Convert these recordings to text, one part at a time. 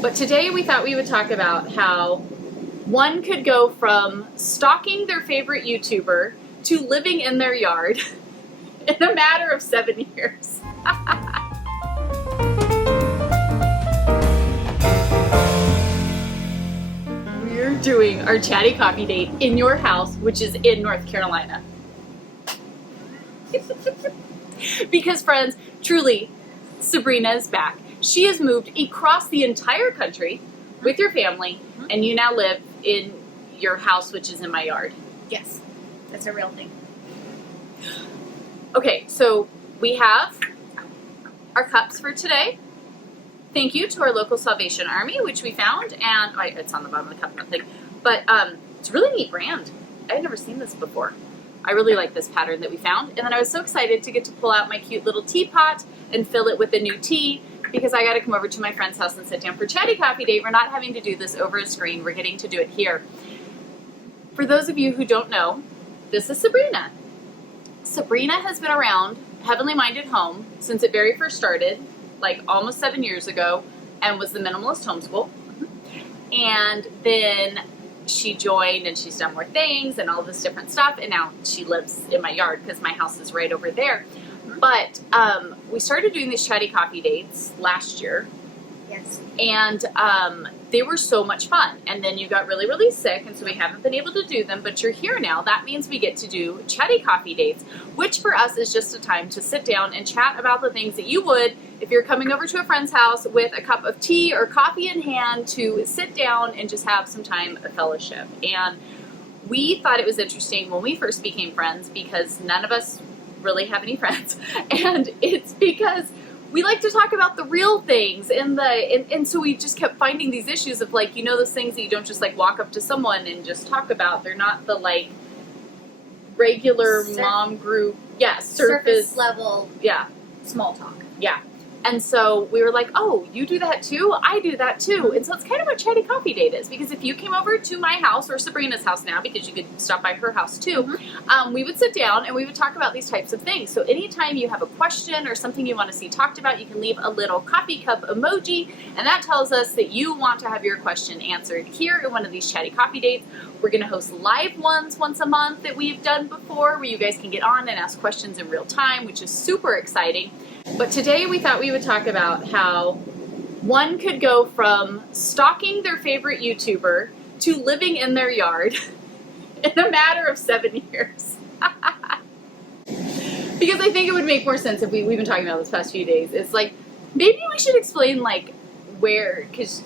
But today we thought we would talk about how one could go from stalking their favorite YouTuber to living in their yard in a matter of 7 years. We're doing our Chatty Coffee Date in your house, which is in North Carolina. Because friends, truly, Sabrina is back. She has moved across the entire country with your family, and you now live in your house, which is in my yard. Yes, that's a real thing. Okay, so we have our cups for today. Thank you to our local Salvation Army, which we found, and it's on the bottom of the cup, nothing. But it's a really neat brand. I've never seen this before. I really like this pattern that we found, and then I was so excited to get to pull out my cute little teapot and fill it with a new tea, because I got to come over to my friend's house and sit down for Chatty Coffee Date. We're not having to do this over a screen. We're getting to do it here. For those of you who don't know, this is Sabrina. Sabrina has been around Heavenly Minded Home since it very first started, like almost 7 years ago, and was the minimalist homeschool. And then she joined and she's done more things and all this different stuff, and now she lives in my yard because my house is right over there. But we started doing these Chatty Coffee Dates last year. Yes. And they were so much fun. And then you got really, really sick, and so we haven't been able to do them, but you're here now. That means we get to do Chatty Coffee Dates, which for us is just a time to sit down and chat about the things that you would if you're coming over to a friend's house with a cup of tea or coffee in hand, to sit down and just have some time of fellowship. And we thought it was interesting when we first became friends, because none of us really have any friends, and it's because we like to talk about the real things, and so we just kept finding these issues of, like, those things that you don't just like walk up to someone and just talk about. They're not the like regular mom group, surface level, small talk. And so we were like, oh, you do that too? I do that too. And so it's kind of what Chatty Coffee Date is, because if you came over to my house, or Sabrina's house now, because you could stop by her house too, we would sit down and we would talk about these types of things. So anytime you have a question or something you want to see talked about, you can leave a little coffee cup emoji, and that tells us that you want to have your question answered here in one of these Chatty Coffee Dates. We're going to host live ones once a month that we've done before, where you guys can get on and ask questions in real time, which is super exciting. But today we thought we would talk about how one could go from stalking their favorite YouTuber to living in their yard in a matter of 7 years. Because I think it would make more sense if we've been talking about this past few days. It's like, maybe we should explain like where, because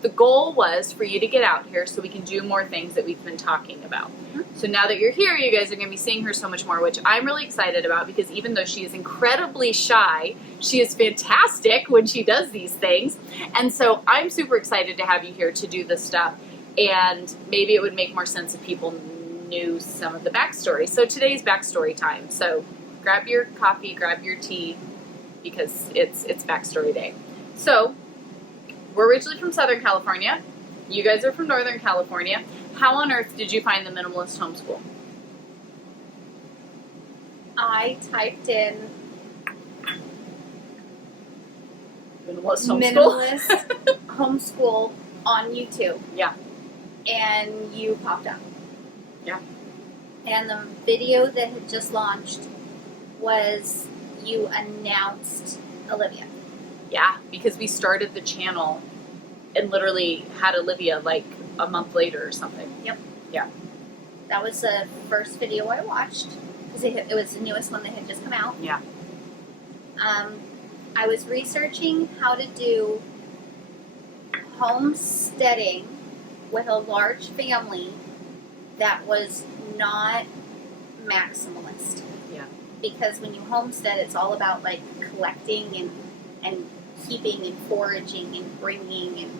the goal was for you to get out here so we can do more things that we've been talking about. So now that you're here, you guys are going to be seeing her so much more, which I'm really excited about, because even though she is incredibly shy, she is fantastic when she does these things. And so I'm super excited to have you here to do this stuff. And maybe it would make more sense if people knew some of the backstory. So today's backstory time. So grab your coffee, grab your tea, because it's backstory day. So we're originally from Southern California. You guys are from Northern California. How on earth did you find the minimalist homeschool? I typed in minimalist homeschool on YouTube. Yeah. And you popped up. Yeah. And the video that had just launched was you announced Olivia. Yeah, because we started the channel and literally had Olivia like a month later or something. Yep. Yeah. That was the first video I watched, because it was the newest one that had just come out. Yeah. I was researching how to do homesteading with a large family that was not maximalist. Yeah. Because when you homestead, it's all about like collecting and keeping and foraging and bringing, and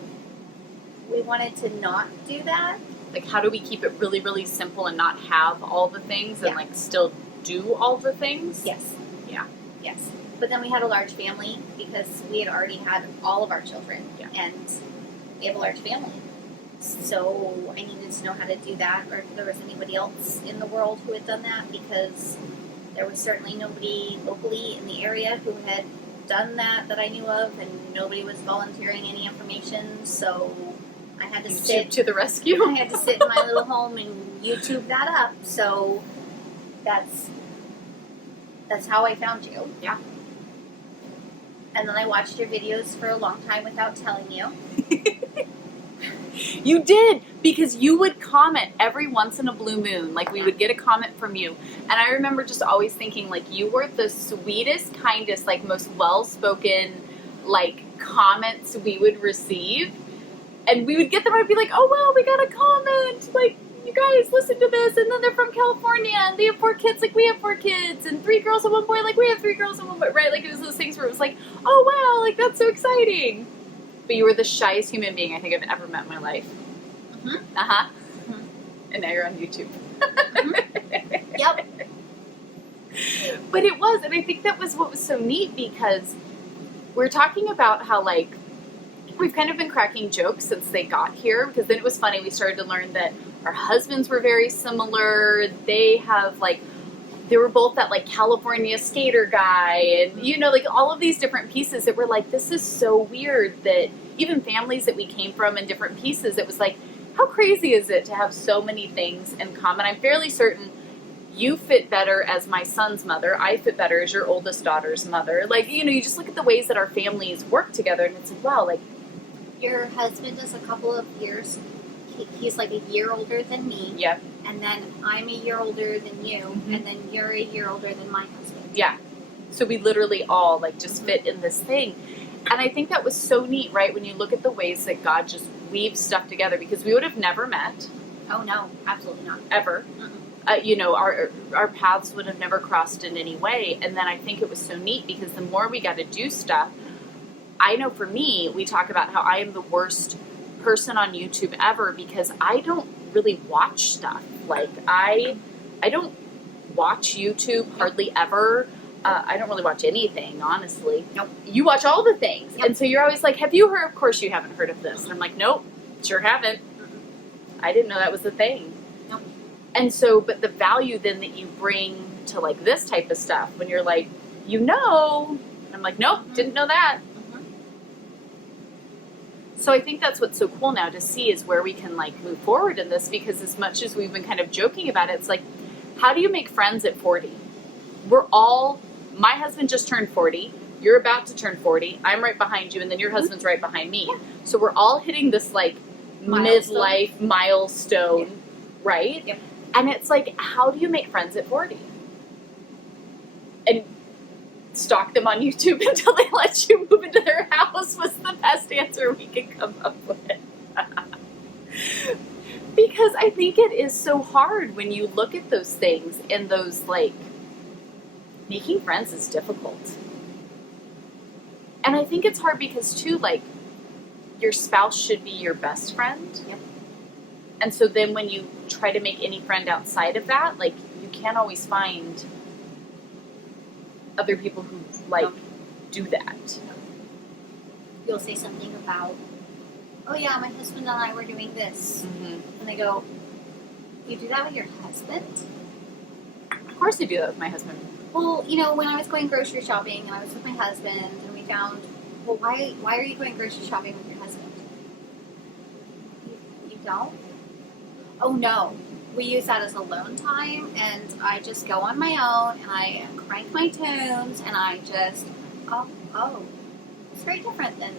we wanted to not do that. Like, how do we keep it really, really simple and not have all the things and like still do all the things? Yes. Yeah. Yes. But then we had a large family because we had already had all of our children, and we have a large family. So I needed to know how to do that, or if there was anybody else in the world who had done that, because there was certainly nobody locally in the area who had done that I knew of, and nobody was volunteering any information, so I had to YouTube to the rescue. I had to sit in my little home and YouTube that up. So that's how I found you. Yeah. And then I watched your videos for a long time without telling you. You did, because you would comment every once in a blue moon. Like, we would get a comment from you. And I remember just always thinking, like, you were the sweetest, kindest, like, most well-spoken, like, comments we would receive. And we would get them, and I'd be like, oh, wow, we got a comment. Like, you guys, listen to this. And then they're from California, and they have 4 kids like we have 4 kids. And 3 girls and 1 boy like we have 3 girls and 1 boy. Right? Like, it was those things where it was like, oh, wow, like, that's so exciting. But you were the shyest human being I think I've ever met in my life. Mm-hmm. Uh-huh. Mm-hmm. And now you're on YouTube. Mm-hmm. Yep. But it was, and I think that was what was so neat, because we're talking about how, like, we've kind of been cracking jokes since they got here, because then it was funny, we started to learn that our husbands were very similar. They have, like, they were both that, like, California skater guy, and, you know, like, all of these different pieces that were like, this is so weird that even families that we came from in different pieces, it was like, how crazy is it to have so many things in common? I'm fairly certain you fit better as my son's mother. I fit better as your oldest daughter's mother. Like, you know, you just look at the ways that our families work together, and it's like, wow, like, your husband is a couple of years. He's like a year older than me. yeah. And then I'm a year older than you. Mm-hmm. And then you're a year older than my husband. Yeah. So we literally all, like, just fit in this thing. And I think that was so neat, right? When you look at the ways that God just weaves stuff together, because we would have never met. Oh, no. Absolutely not. Ever. You know, our paths would have never crossed in any way. And then I think it was so neat, because the more we got to do stuff, I know for me, we talk about how I am the worst person on YouTube ever, because I don't really watch stuff. Like, I don't watch YouTube hardly ever. I don't really watch anything, honestly. Nope. You watch all the things. Yep. And so you're always like, have you heard? Of course you haven't heard of this. And I'm like, nope, sure haven't. I didn't know that was a thing. Nope. And so, but the value then that you bring to, like, this type of stuff, when you're like, you know, and I'm like, nope, didn't know that. So I think that's what's so cool now to see, is where we can, like, move forward in this, because as much as we've been kind of joking about it, it's like, how do you make friends at 40? My husband just turned 40, you're about to turn 40, I'm right behind you, and then your husband's right behind me. Yeah. So we're all hitting this, like, midlife milestone, right? Yep. And it's like, how do you make friends at 40? And stalk them on YouTube until they let you move into their house was the best answer we could come up with. Because I think it is so hard when you look at those things, and those, like, making friends is difficult. And I think it's hard because, too, like, your spouse should be your best friend. Yep. And so then when you try to make any friend outside of that, like, you can't always find other people who, like, do that. You'll say something about, oh yeah, my husband and I were doing this. Mm-hmm. And they go, you do that with your husband? Of course I do that with my husband. Well, you know, when I was going grocery shopping and I was with my husband, and we found, well, why are you going grocery shopping with your husband? You don't? Oh no. We use that as alone time, and I just go on my own, and I crank my tunes, and I just, oh, it's very different than,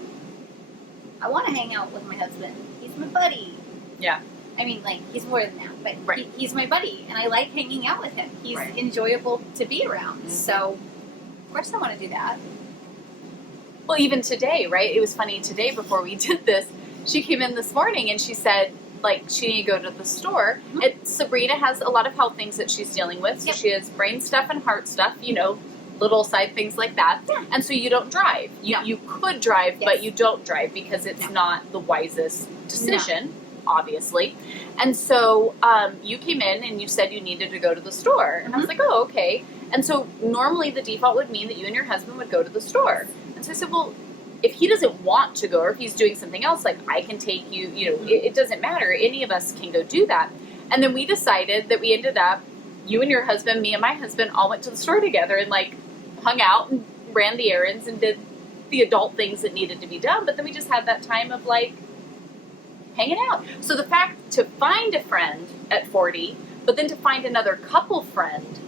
I want to hang out with my husband. He's my buddy. Yeah. I mean, like, he's more than that, but right. he's my buddy, and I like hanging out with him. He's right. enjoyable to be around, mm-hmm. so of course I want to do that. Well, even today, right? It was funny today before we did this, she came in this morning and she said, like, she needed to go to the store. Mm-hmm. And Sabrina has a lot of health things that she's dealing with. So yep. she has brain stuff and heart stuff, you know, little side things like that. Yeah. And so you don't drive. You could drive, yes. but you don't drive because it's not the wisest decision, obviously. And so you came in and you said you needed to go to the store. And mm-hmm. I was like, oh, okay. And so normally the default would mean that you and your husband would go to the store. And so I said, well, if he doesn't want to go, or if he's doing something else, like, I can take you, you know, it doesn't matter. Any of us can go do that. And then we decided that we ended up, you and your husband, me and my husband, all went to the store together and, like, hung out and ran the errands and did the adult things that needed to be done, but then we just had that time of like hanging out. So the fact to find a friend at 40, but then to find another couple friend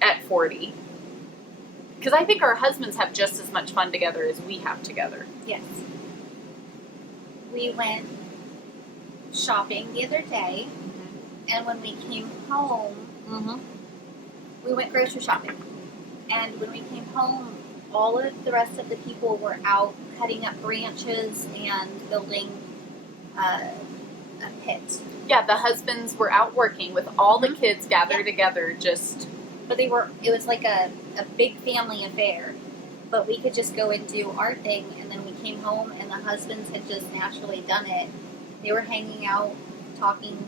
at 40, because I think our husbands have just as much fun together as we have together. Yes. We went shopping the other day, and when we came home, we went grocery shopping. And when we came home, all of the rest of the people were out cutting up branches and building a pit. Yeah, the husbands were out working with all the kids gathered together, just... But it was like a big family affair. But we could just go and do our thing, and then we came home, and the husbands had just naturally done it. They were hanging out, talking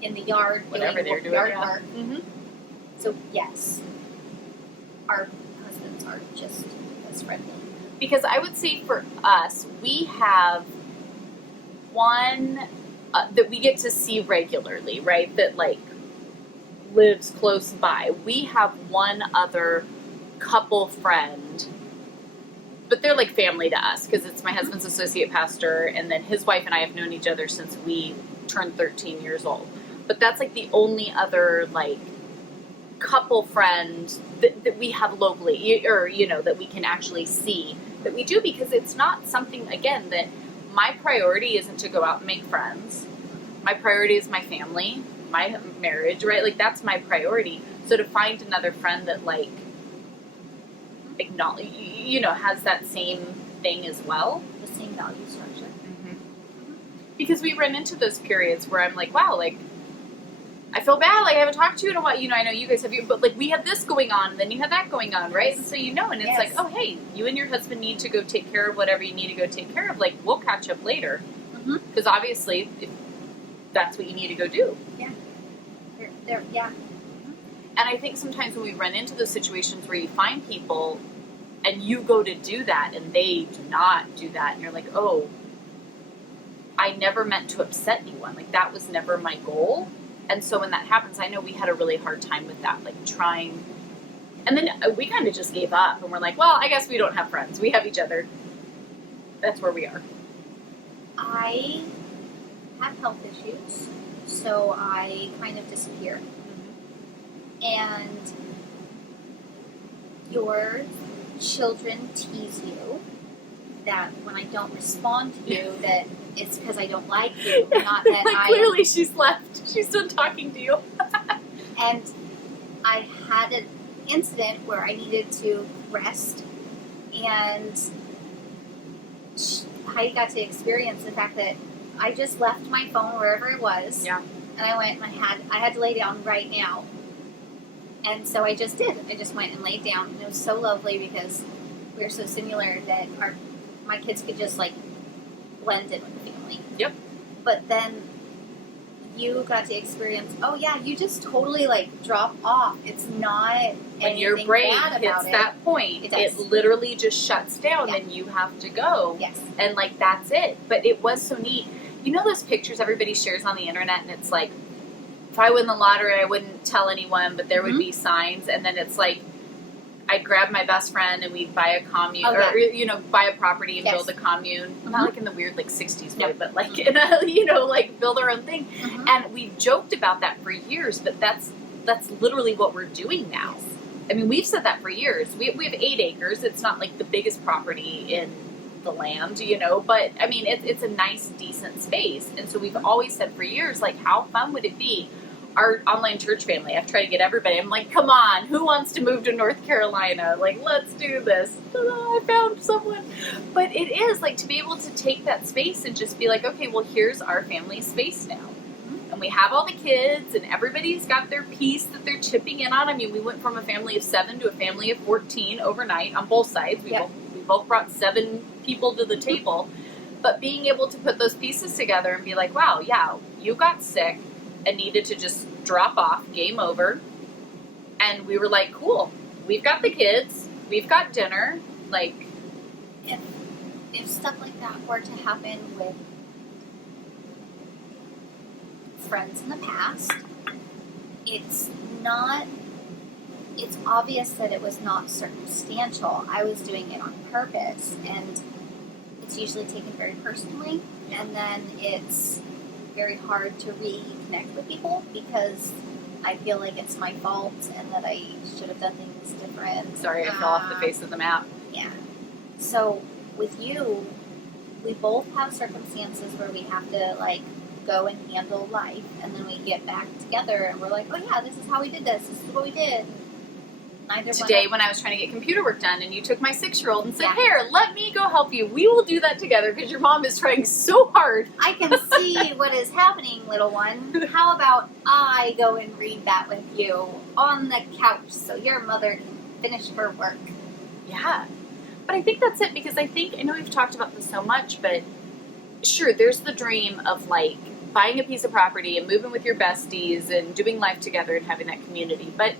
in the yard, whatever they were doing, yard work. So yes, our husbands are just as friendly. Because I would say for us, we have one that we get to see regularly, right? That like lives close by. We have one other couple friend, but they're like family to us because it's my husband's associate pastor, and then his wife and I have known each other since we turned 13 years old. But that's like the only other like couple friend that we have locally, or that we can actually see that we do, because it's not something, again, that my priority isn't to go out and make friends. My priority is my family, my marriage, right? Like that's my priority. So to find another friend that like acknowledge, has that same thing as well, the same value structure. Because we run into those periods where I'm like, wow, like I feel bad, like I haven't talked to you in a while. I know you guys have, but like we have this going on, and then you have that going on, right? And so and it's like, oh hey, you and your husband need to go take care of whatever you need to go take care of. Like we'll catch up later, because obviously that's what you need to go do. Yeah. And I think sometimes when we run into those situations where you find people and you go to do that and they do not do that, and you're like, oh, I never meant to upset anyone. Like that was never my goal. And so when that happens, I know we had a really hard time with that, like trying. And then we kind of just gave up and we're like, well, I guess we don't have friends. We have each other. That's where we are. I have health issues, so I kind of disappear. And your children tease you that when I don't respond to you, that it's because I don't like you, not that like clearly she's left. She's done talking to you. And I had an incident where I needed to rest, and Heidi got to experience the fact that I just left my phone wherever it was. Yeah. And I went and I had to lay down right now. And so I just did. I just went and laid down, and it was so lovely because we were so similar that my kids could just like blend in with the family. Yep. But then you got to experience, oh yeah, you just totally like drop off. It's not when your brain bad hits about that point, it literally just shuts down and you have to go. Yes. And like that's it. But it was so neat. You know those pictures everybody shares on the internet, and it's like, if I win the lottery, I wouldn't tell anyone, but there would be signs, and then it's like, I'd grab my best friend and we'd buy a commune, or buy a property and build a commune. Not like in the weird like 60s way, but like in a like build our own thing. And we've joked about that for years, but that's literally what we're doing now. I mean, we've said that for years. We have 8 acres. It's not like the biggest property in the land, but I mean, it's a nice, decent space. And so we've always said for years, like, how fun would it be? Our online church family, I've tried to get everybody. I'm like, come on, who wants to move to North Carolina? Like, let's do this. Ta-da, I found someone. But it is like to be able to take that space and just be like, okay, well, here's our family space now. And we have all the kids, and everybody's got their piece that they're chipping in on. I mean, we went from a family of 7 to a family of 14 overnight on both sides. We both brought 7 people to the table. But being able to put those pieces together and be like, wow, yeah, you got sick and needed to just drop off, game over. And we were like, cool, we've got the kids, we've got dinner. Like, if stuff like that were to happen with friends in the past, it's not it's obvious that it was not circumstantial. I was doing it on purpose, and it's usually taken very personally, and then it's very hard to reconnect with people because I feel like it's my fault and that I should have done things different. Sorry, I fell off the face of the map. Yeah. So with you, we both have circumstances where we have to like go and handle life, and then we get back together and we're like, oh yeah, this is how we did this. This is what we did. Today when I was trying to get computer work done and you took my 6-year-old and said, Yeah. here, let me go help you. We will do that together because your mom is trying so hard. I can see what is happening, little one. How about I go and read that with you on the couch so your mother can finish her work? Yeah. But I think that's it because I know we've talked about this so much, but sure, there's the dream of like buying a piece of property and moving with your besties and doing life together and having that community. But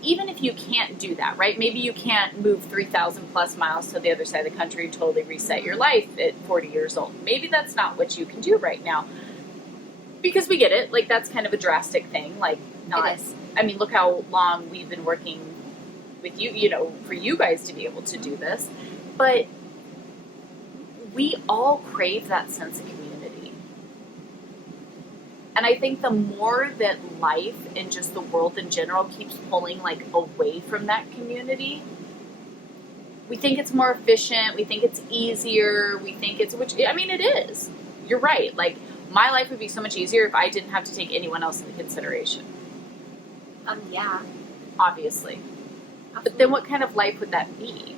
even if you can't do that, right? Maybe you can't move 3,000 plus miles to the other side of the country and totally reset your life at 40 years old. Maybe that's not what you can do right now. Because we get it. Like, that's kind of a drastic thing. Like, not, It is. I mean, look how long we've been working with you, you know, for you guys to be able to do this. But we all crave that sense of community. And I think the more that life and just the world in general keeps pulling like away from that community, we think it's more efficient, we think it's easier, we think it's, which, I mean, it is. You're right. Like, my life would be so much easier if I didn't have to take anyone else into consideration. Yeah. Obviously. Absolutely. But then what kind of life would that be?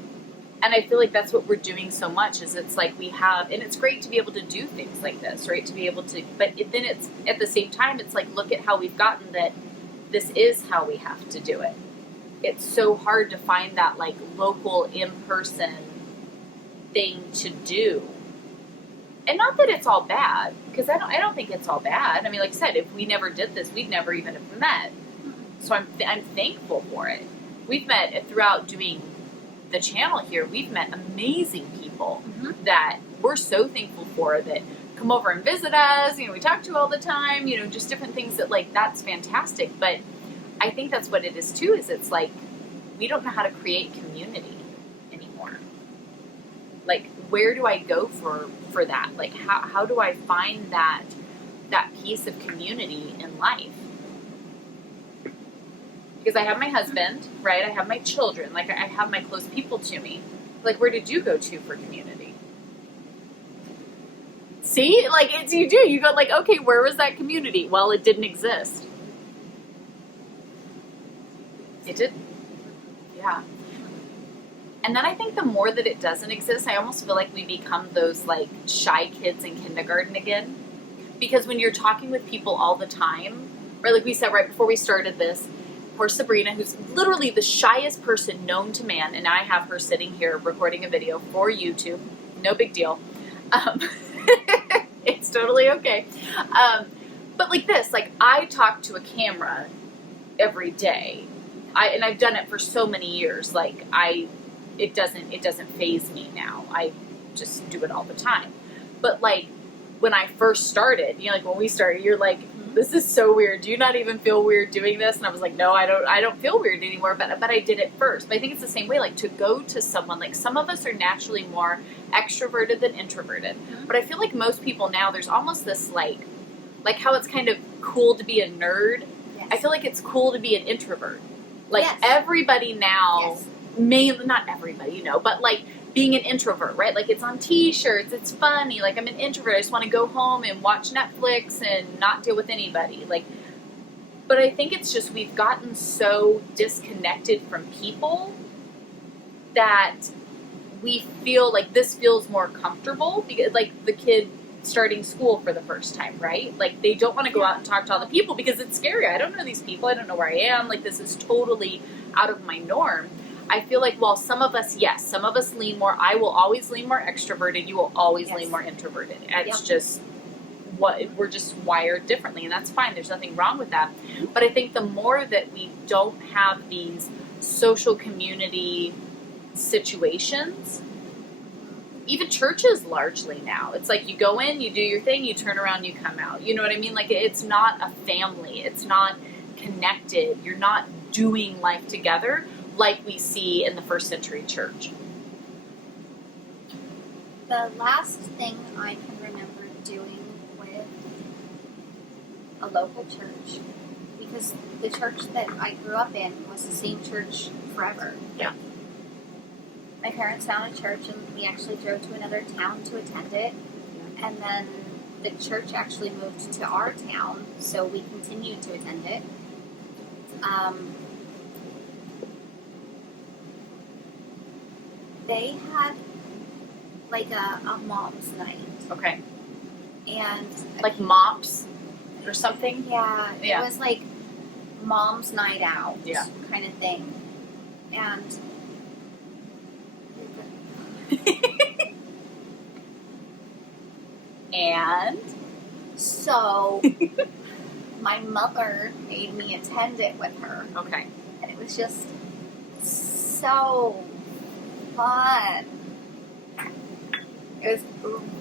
And I feel like that's what we're doing so much is it's like we have, and it's great to be able to do things like this, right? To be able to, but then it's, at the same time, it's like, look at how we've gotten that this is how we have to do it. It's so hard to find that like local in-person thing to do. And not that it's all bad, because I don't think it's all bad. I mean, like I said, if we never did this, we'd never even have met. So I'm thankful for it. We've met throughout doing the channel here. We've met amazing people that we're so thankful for that come over and visit us. You know, we talk to all the time. You know, just different things that like that's fantastic. But I think that's what it is too. Is it's like we don't know how to create community anymore. Like, where do I go for that? Like, how do I find that piece of community in life? Because I have my husband, right? I have my children. Like, I have my close people to me. Like, where did you go to for community? See? Like, it's you do. You go like, okay, where was that community? Well, it didn't exist. It didn't. Yeah. And then I think the more that it doesn't exist, I almost feel like we become those, like, shy kids in kindergarten again. Because when you're talking with people all the time, right, like we said right before we started this, poor Sabrina, who's literally the shyest person known to man, and I have her sitting here recording a video for YouTube. No big deal. It's totally okay. But like this, like I talk to a camera every day. And I've done it for so many years. Like it doesn't faze me now. I just do it all the time. But like when I first started, you know, like when we started, you're like, this is so weird. Do you not even feel weird doing this? And I was like, no, I don't feel weird anymore, but I did it first. But I think it's the same way, like to go to someone, like some of us are naturally more extroverted than introverted. But I feel like most people now, there's almost this like how it's kind of cool to be a nerd. Yes. I feel like it's cool to be an introvert. Like everybody now, mainly, not everybody, you know, but like being an introvert, right? Like it's on t-shirts, it's funny, like I'm an introvert, I just want to go home and watch Netflix and not deal with anybody. Like, but I think it's just we've gotten so disconnected from people that we feel like this feels more comfortable because like the kid starting school for the first time, right? Like they don't want to go out and talk to all the people because it's scary. I don't know these people, I don't know where I am, like this is totally out of my norm. I feel like while some of us, yes, some of us lean more, I will always lean more extroverted, you will always lean more introverted. It's just what we're just wired differently, and that's fine. There's nothing wrong with that. But I think the more that we don't have these social community situations, even churches largely now, it's like you go in, you do your thing, you turn around, you come out. You know what I mean? Like it's not a family. It's not connected. You're not doing life together like we see in the first century church. The last thing I can remember doing with a local church, because the church that I grew up in was the same church forever. Yeah. My parents found a church, and we actually drove to another town to attend it. Yeah. And then the church actually moved to our town, so we continued to attend it. They had like a mom's night. Okay. And Like mops or something? yeah, Yeah. it was like mom's night out Yeah. kind of thing. And And so my mother made me attend it with her. okay. And it was just so fun. It was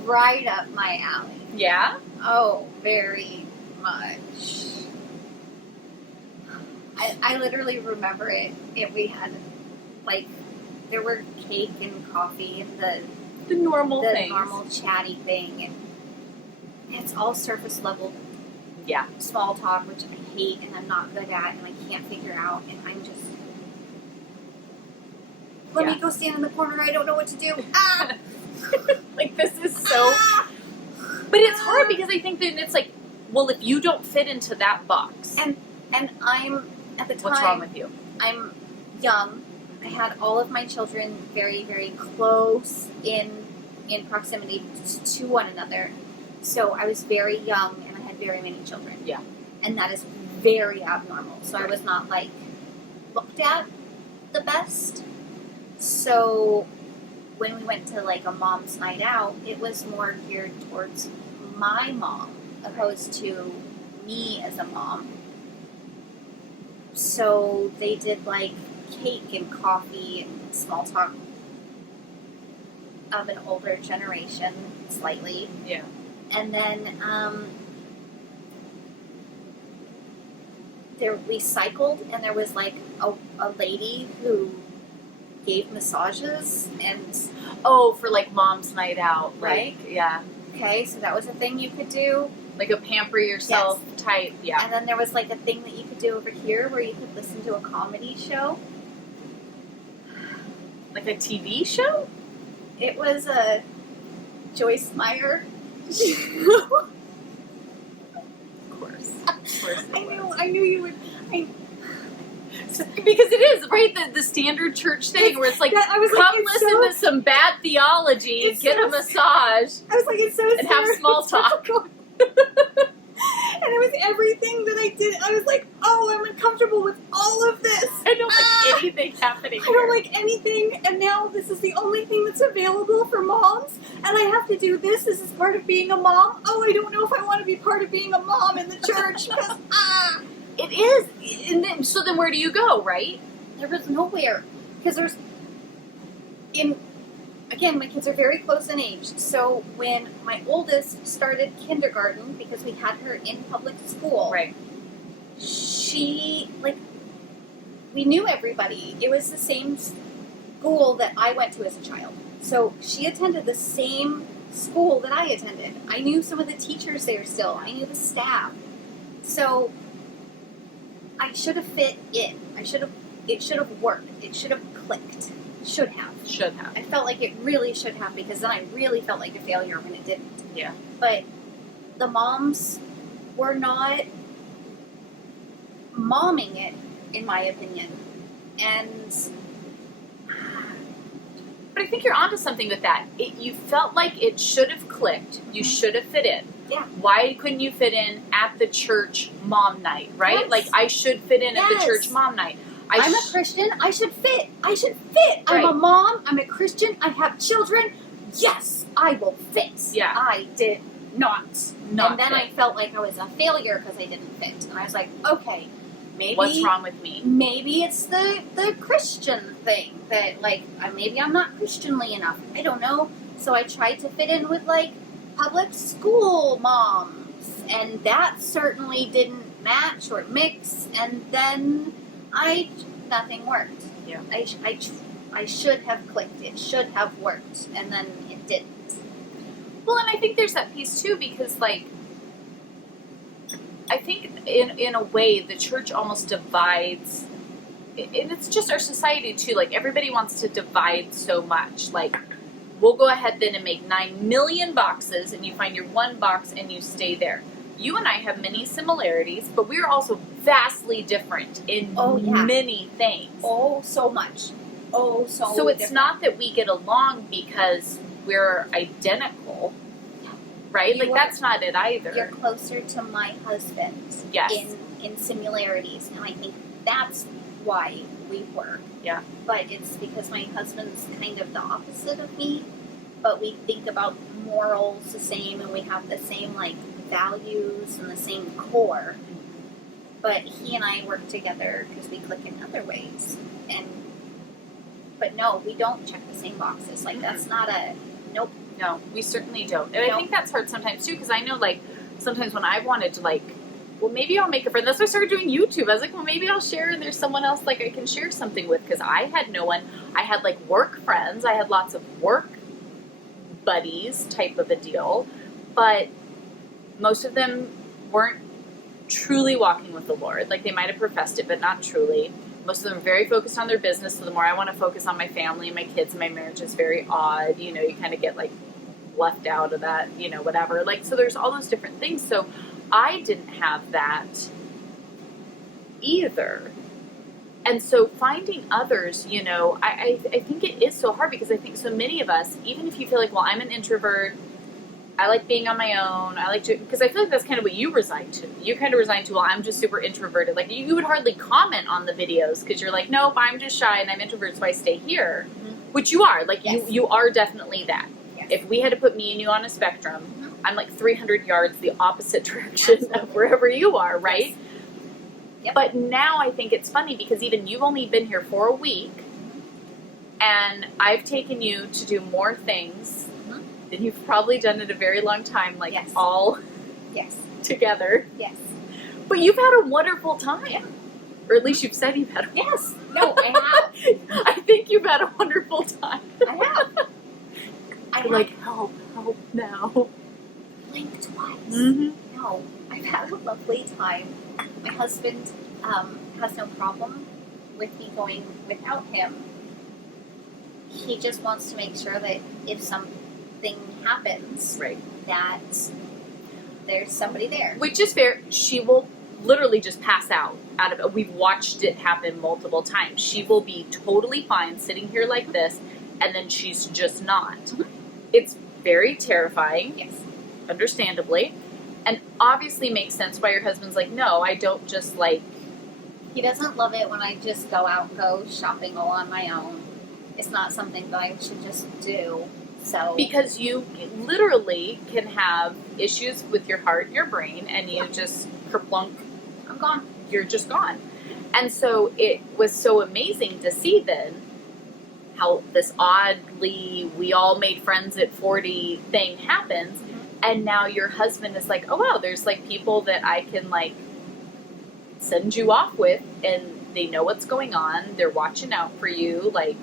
right up my alley. Yeah? Oh, very much. I literally remember it. We had, like, there were cake and coffee and The normal the things. normal chatty thing. And it's all surface level Yeah. small talk, which I hate and I'm not good at and I can't figure out. And I'm just, let me go stand in the corner. I don't know what to do. Ah! Like, this is so... Ah! But it's hard because I think that it's like, well, if you don't fit into that box, And I'm, at the time, what's wrong with you? I'm young. I had all of my children very, very close in proximity to one another. So I was very young and I had very many children. Yeah. And that is very abnormal. So I was not, like, looked at the best. So when we went to, like, a mom's night out, it was more geared towards my mom opposed to me as a mom. So they did, like, cake and coffee and small talk of an older generation, slightly. Yeah. And then we cycled, and there was, like, a lady who gave massages, and Oh, for like mom's night out. Like, Right? yeah. okay, so that was a thing you could do. Like a pamper yourself type. Yeah. And then there was, like, a thing that you could do over here where you could listen to a comedy show. Like a TV show? It was a Joyce Meyer. Of course. Of course. I knew you would. Because it is, right? The standard church thing where it's like, Yeah, I was come like, it's listen so- to some bad theology, It's get so- a massage, I was like, it's so and have small talk. And it was everything that I did. I was like, oh, I'm uncomfortable with all of this. I don't like anything happening I here. don't like anything, and now this is the only thing that's available for moms, and I have to do this. This is part of being a mom. Oh, I don't know if I want to be part of being a mom in the church, because, It is. And then, so then where do you go, right? there was nowhere. Because again, my kids are very close in age, so when my oldest started kindergarten, because we had her in public school, Right. she, like, we knew everybody. It was the same school that I went to as a child. So she attended the same school that I attended. I knew some of the teachers there still. I knew the staff. So I should have fit in. It should have worked. It should have clicked. Should have. Should have. I felt like it really should have, because then I really felt like a failure when it didn't. Yeah. But the moms were not momming it, in my opinion. And But I think you're onto something with that. You felt like it should have clicked. You should have fit in. Yeah. Why couldn't you fit in at the church mom night, right? Yes. Like, I should fit in at the Yes. church mom night. I'm a Christian. I should fit. I'm a mom. I'm a Christian. I have children. Yes, I will fit. Yeah. I did not. Not and then fit. I felt like I was a failure because I didn't fit. And I was like, okay, maybe What's wrong with me? Maybe it's the Christian thing that, like, maybe I'm not Christianly enough. I don't know. So I tried to fit in with, like, public school moms, and that certainly didn't match or mix. And then Nothing worked. Yeah. I should have clicked. It should have worked, and then it didn't. Well, and I think there's that piece too, because like, I think in a way the church almost divides, and it's just our society too. Like everybody wants to divide so much. Like we'll go ahead then and make 9 million boxes, and you find your one box and you stay there. You and I have many similarities, but we are also vastly different in many things. Oh, so much. Oh, so it's different. Not that we get along because we're identical, right? Like that's not it either. You're closer to my husband. Yes. In similarities, and I think that's why we work. Yeah. But it's because my husband's kind of the opposite of me, but we think about morals the same, and we have the same like values and the same core. But he and I work together because we click in other ways. But no, we don't check the same boxes. Like that's not a nope. No, we certainly don't. And I think that's hard sometimes too, because I know like sometimes when I wanted to like, well, maybe I'll make a friend. That's why I started doing YouTube. I was like, well, maybe I'll share, and there's someone else like I can share something with, because I had no one. I had like work friends. I had lots of work buddies type of a deal, but most of them weren't truly walking with the Lord. Like they might have professed it, but not truly. Most of them are very focused on their business. So the more I want to focus on my family and my kids and my marriage is very odd. You know, you kind of get like left out of that, you know, whatever. Like, so there's all those different things. So I didn't have that either. And so finding others, you know, I think it is so hard, because I think so many of us, even if you feel like, well, I'm an introvert, I like being on my own, I like to, because I feel like that's kind of what you resigned to. You kind of resigned to, well, I'm just super introverted. Like, you would hardly comment on the videos, because you're like, nope, I'm just shy and I'm introverted, so I stay here. Mm-hmm. Which you are. Like, yes. you are definitely that. Yes. If we had to put me and you on a spectrum, mm-hmm. I'm like 300 yards the opposite direction Absolutely. Of wherever you are, right? Yes. Yep. But now I think it's funny, because even you've only been here for a week, and I've taken you to do more things than you've probably done in a very long time, like yes. all yes. together. Yes. But you've had a wonderful time. Yeah. Or at least you've said you've had a Yes. No, I have. I think you've had a wonderful time. I have. You're like, help now. Blink twice. Mm-hmm. No, I've had a lovely time. My husband has no problem with me going without him. He just wants to make sure that if something happens, right, that there's somebody there. Which is fair. She will literally just pass out of it. We've watched it happen multiple times. She will be totally fine sitting here like this, and then she's just not. Mm-hmm. It's very terrifying. Yes. Understandably. And obviously makes sense why your husband's like, no, I don't just like... He doesn't love it when I just go shopping all on my own. It's not something that I should just do. So because you literally can have issues with your heart and your brain, and you just kerplunk, I'm gone. You're just gone. And so it was so amazing to see then how this oddly we all made friends at 40 thing happens. Mm-hmm. And now your husband is like, oh wow, there's like people that I can like send you off with, and they know what's going on. They're watching out for you. Like,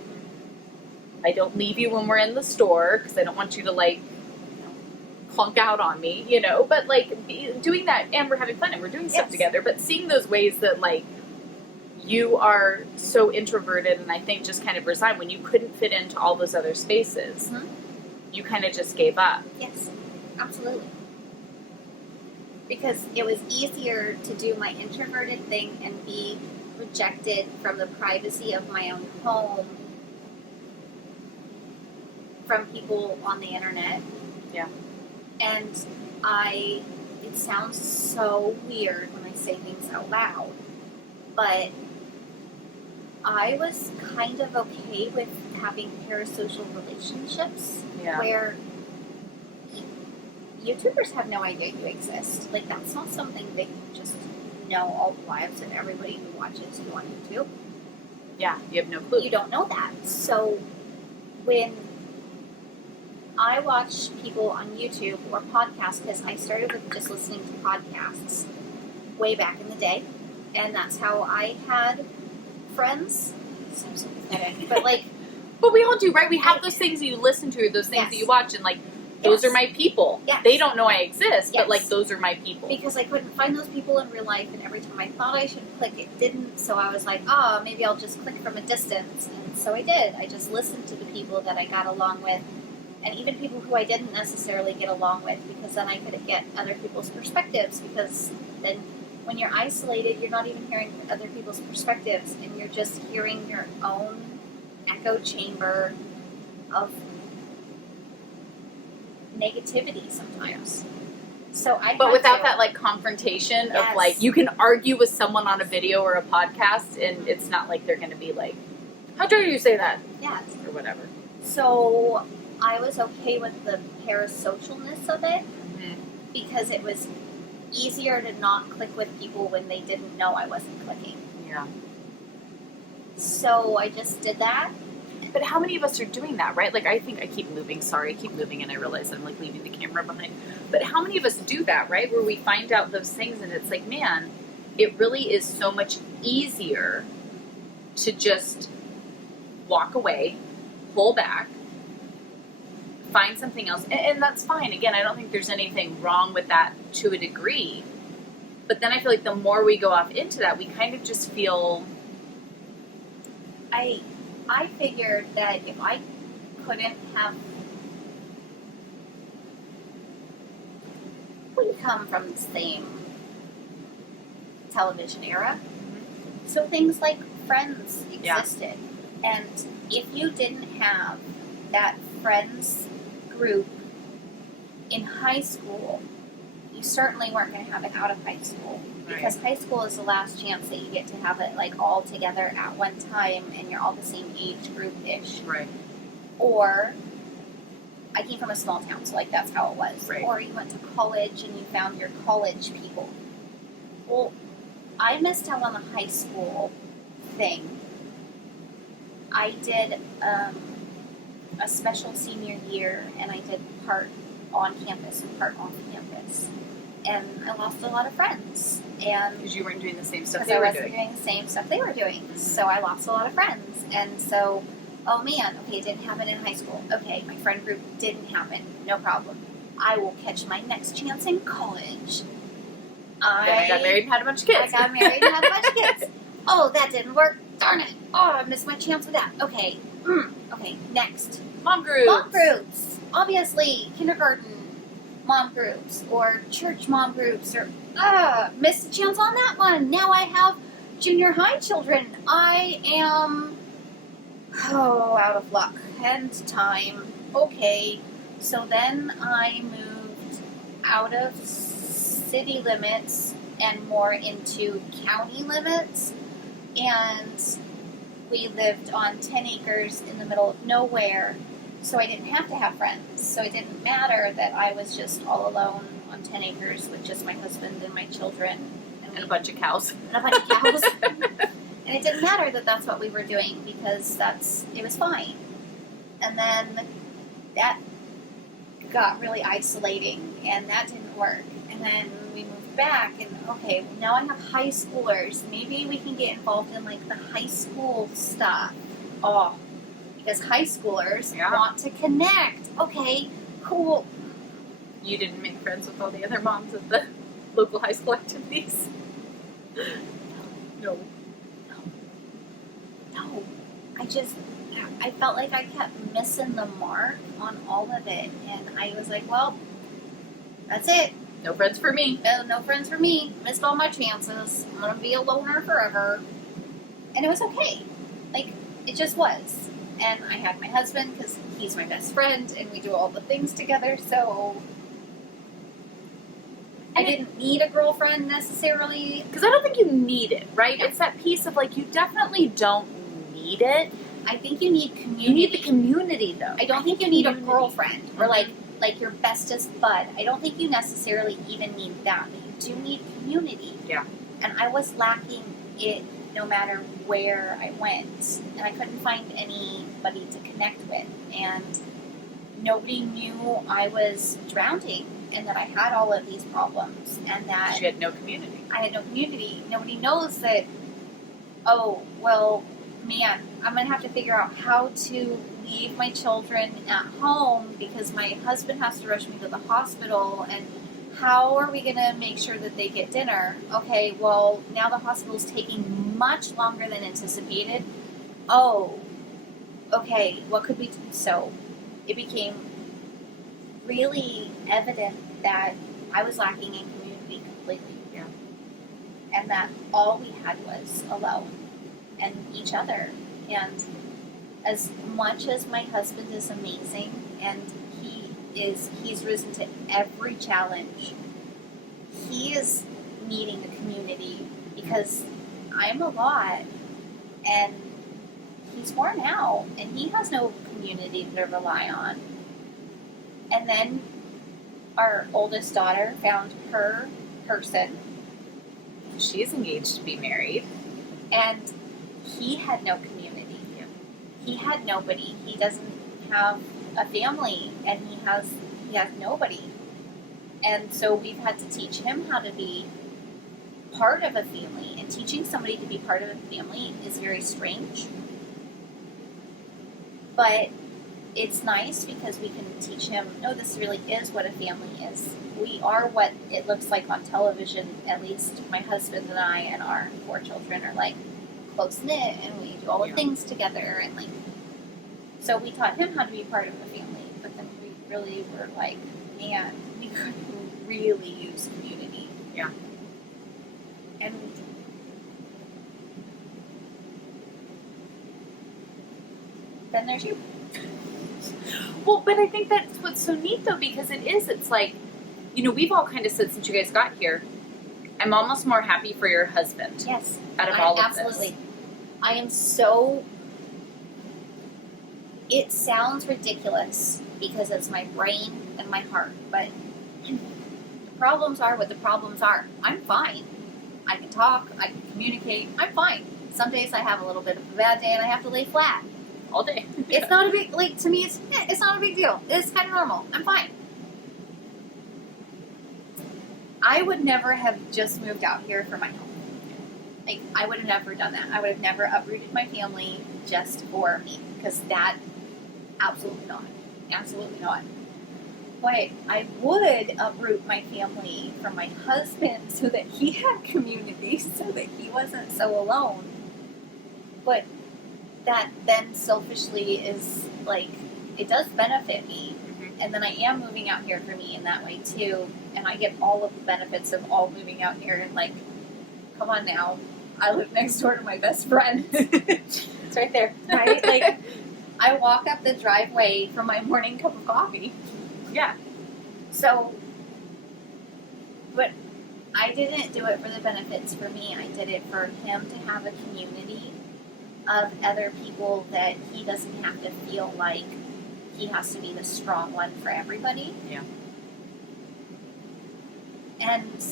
I don't leave you when we're in the store because I don't want you to like clunk out on me, you know. But like doing that, and we're having fun and we're doing stuff together. But seeing those ways that like you are so introverted, and I think just kind of resigned when you couldn't fit into all those other spaces. Mm-hmm. You kind of just gave up. Yes, absolutely. Because it was easier to do my introverted thing and be rejected from the privacy of my own home from people on the internet. Yeah. And it sounds so weird when I say things out loud, but I was kind of okay with having parasocial relationships where YouTubers have no idea you exist. Like, that's not something that you just know all the lives of everybody who watches you on YouTube. Yeah, you have no clue. You don't know that. So when I watch people on YouTube or podcasts, because I started with just listening to podcasts way back in the day, and that's how I had friends. So sympathetic, but like, but we all do, right? We have those things that you listen to, those things that you watch, and like, those are my people. Yes. They don't know I exist, but like, those are my people. Because I couldn't find those people in real life, and every time I thought I should click, it didn't. So I was like, maybe I'll just click from a distance. And so I did. I just listened to the people that I got along with, and even people who I didn't necessarily get along with, because then I could get other people's perspectives. Because then when you're isolated, you're not even hearing other people's perspectives, and you're just hearing your own echo chamber of negativity sometimes. So but without that like confrontation of like, you can argue with someone on a video or a podcast, and it's not like they're going to be like, how dare you say that? Yes. Or whatever. So I was okay with the parasocialness of it, because it was easier to not click with people when they didn't know I wasn't clicking. Yeah. So I just did that. But how many of us are doing that, right? Like, I think I keep moving. Sorry, I keep moving, and I realize I'm like leaving the camera behind. But how many of us do that, right? Where we find out those things, and it's like, man, it really is so much easier to just walk away, pull back, find something else, and that's fine. Again, I don't think there's anything wrong with that to a degree. But then I feel like the more we go off into that, we kind of just feel. I figured that if I couldn't have... We come from the same television era. So things like Friends existed. Yeah. And if you didn't have that Friends group in high school, you certainly weren't going to have it out of high school. Because high school is the last chance that you get to have it like all together at one time, and you're all the same age group-ish. Right. Or, I came from a small town, so like that's how it was. Right. Or you went to college and you found your college people. Well, I missed out on the high school thing. I did a special senior year, and I did part on campus and part off campus. And I lost a lot of friends. And because you weren't doing the same stuff they were doing. Because I wasn't doing the same stuff they were doing. So I lost a lot of friends. And so, oh man, okay, it didn't happen in high school. Okay, my friend group didn't happen. No problem. I will catch my next chance in college. Then I got married and had a bunch of kids. I got married and had a bunch of kids. Oh, that didn't work. Darn it. Oh, I missed my chance with that. Okay. Okay, next. Mom groups. Mom groups. Obviously, kindergarten mom groups or church mom groups, or missed a chance on that one. Now I have junior high children. I am out of luck and time. Okay, so then I moved out of city limits and more into county limits, and we lived on 10 acres in the middle of nowhere. So I didn't have to have friends. So it didn't matter that I was just all alone on 10 acres with just my husband and my children. And a bunch of cows. And a bunch of cows. And it didn't matter that that's what we were doing, because it was fine. And then that got really isolating, and that didn't work. And then we moved back, and okay, now I have high schoolers. Maybe we can get involved in like the high school stuff. Because high schoolers want to connect. Okay, cool. You didn't make friends with all the other moms at the local high school activities? No. I felt like I kept missing the mark on all of it. And I was like, well, that's it. No friends for me. No friends for me. Missed all my chances. I'm going to be a loner forever. And it was okay. Like, it just was. And I had my husband, because he's my best friend, and we do all the things together, so I didn't need a girlfriend necessarily. Because I don't think you need it, right? Yeah. It's that piece of, like, you definitely don't need it. I think you need community. You need the community, though. I don't think you need a girlfriend, or like your bestest bud. I don't think you necessarily even need that, but you do need community. Yeah. And I was lacking it no matter where I went. And I couldn't find anybody to connect with. And nobody knew I was drowning and that I had all of these problems. And that she had no community. I had no community. Nobody knows that, oh, well, man, I'm going to have to figure out how to leave my children at home because my husband has to rush me to the hospital, and how are we going to make sure that they get dinner? Okay, well, now the hospital's taking much longer than anticipated. Oh, okay, what could we do? So it became really evident that I was lacking in community completely. Yeah. And that all we had was alone and each other. And as much as my husband is amazing and he's risen to every challenge, he is needing a community because I'm a lot and he's worn out and he has no community to rely on. And then our oldest daughter found her person. She's engaged to be married. And he had no community. Yeah. He had nobody. He doesn't have a family, and he has nobody. And so we've had to teach him how to be part of a family. And teaching somebody to be part of a family is very strange. But it's nice because we can teach him, no, this really is what a family is. We are what it looks like on television. At least my husband and I and our 4 children are like close knit, and we do all the things together, and like. So we taught him how to be part of a family, but then we really were like, man, we could really use community. Yeah. And then there's you. Well, but I think that's what's so neat, though, because it's like, we've all kind of said since you guys got here, I'm almost more happy for your husband. Yes. Out of all of absolutely. this. I am so. It sounds ridiculous because it's my brain and my heart, but the problems are what the problems are. I'm fine. I can talk, I can communicate, I'm fine. Some days I have a little bit of a bad day and I have to lay flat. All day. It's not a big, to me, it's not a big deal. It's kind of normal. I'm fine. I would never have just moved out here for my health. Like, I would have never done that. I would have never uprooted my family just for me, because that, absolutely not. Absolutely not. But I would uproot my family from my husband so that he had community, so that he wasn't so alone. But that then selfishly is like, it does benefit me. Mm-hmm. And then I am moving out here for me in that way too. And I get all of the benefits of all moving out here. And like, come on now, I live next door to my best friend. It's right there. Right? Like, I walk up the driveway for my morning cup of coffee. Yeah. So, but I didn't do it for the benefits for me. I did it for him to have a community of other people that he doesn't have to feel like he has to be the strong one for everybody. Yeah. And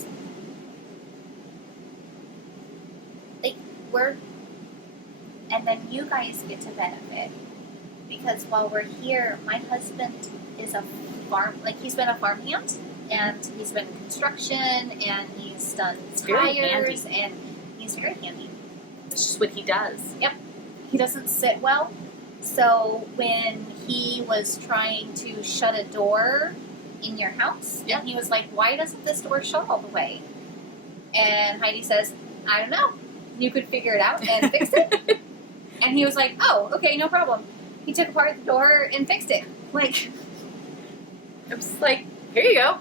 like and then you guys get to benefit, because while we're here, my husband is a he's been a farmhand, and he's been in construction, and he's done tires, and he's very handy. It's just what he does. Yep. He doesn't sit well, so when he was trying to shut a door in your house, and he was like, why doesn't this door shut all the way? And Heidi says, I don't know. You could figure it out and fix it. And he was like, oh, okay, no problem. He took apart the door and fixed it. Like, I'm just like, here you go.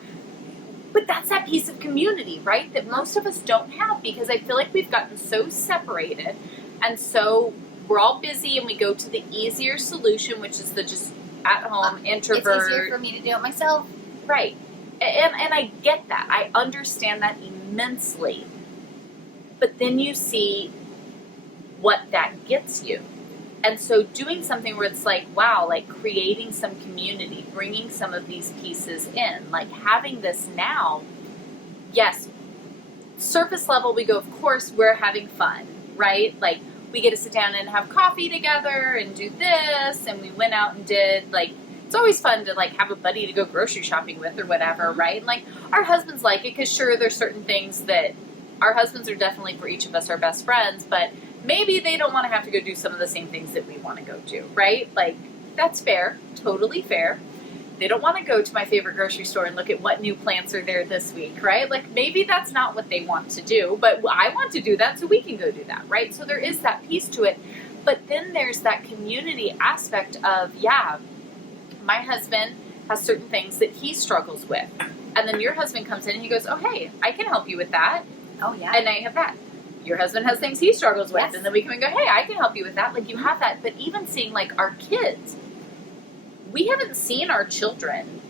But that's that piece of community, right? That most of us don't have, because I feel like we've gotten so separated, and so we're all busy, and we go to the easier solution, which is the just at home introvert. It's easier for me to do it myself. Right. And I get that. I understand that immensely. But then you see what that gets you. And so doing something where it's like, wow, like creating some community, bringing some of these pieces in, like having this now, yes, surface level, we go, of course, we're having fun, right? Like, we get to sit down and have coffee together and do this, and we went out and did, like, it's always fun to, like, have a buddy to go grocery shopping with or whatever, right? And, like, our husbands like it, because sure, there's certain things that our husbands are definitely, for each of us, our best friends, but maybe they don't want to have to go do some of the same things that we want to go do, right? Like, that's fair, totally fair. They don't want to go to my favorite grocery store and look at what new plants are there this week, right? Like, maybe that's not what they want to do, but I want to do that, so we can go do that, right? So there is that piece to it. But then there's that community aspect of, yeah, my husband has certain things that he struggles with. And then your husband comes in and he goes, oh, hey, I can help you with that. Oh, yeah. And now you have that. Your husband has things he struggles with. Yes. And then we come and go, hey, I can help you with that. Like, you have that. But even seeing, like, our kids, we haven't seen our children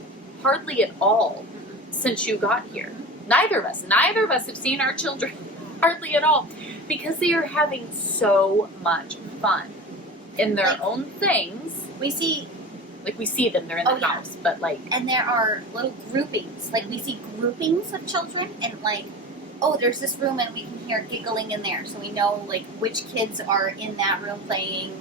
hardly at all since you got here. Neither of us have seen our children hardly at all, because they are having so much fun in their own things. We see them, they're in the house, but like... And there are little groupings. Like, we see groupings of children, and like, oh, there's this room and we can hear giggling in there, so we know, like, which kids are in that room playing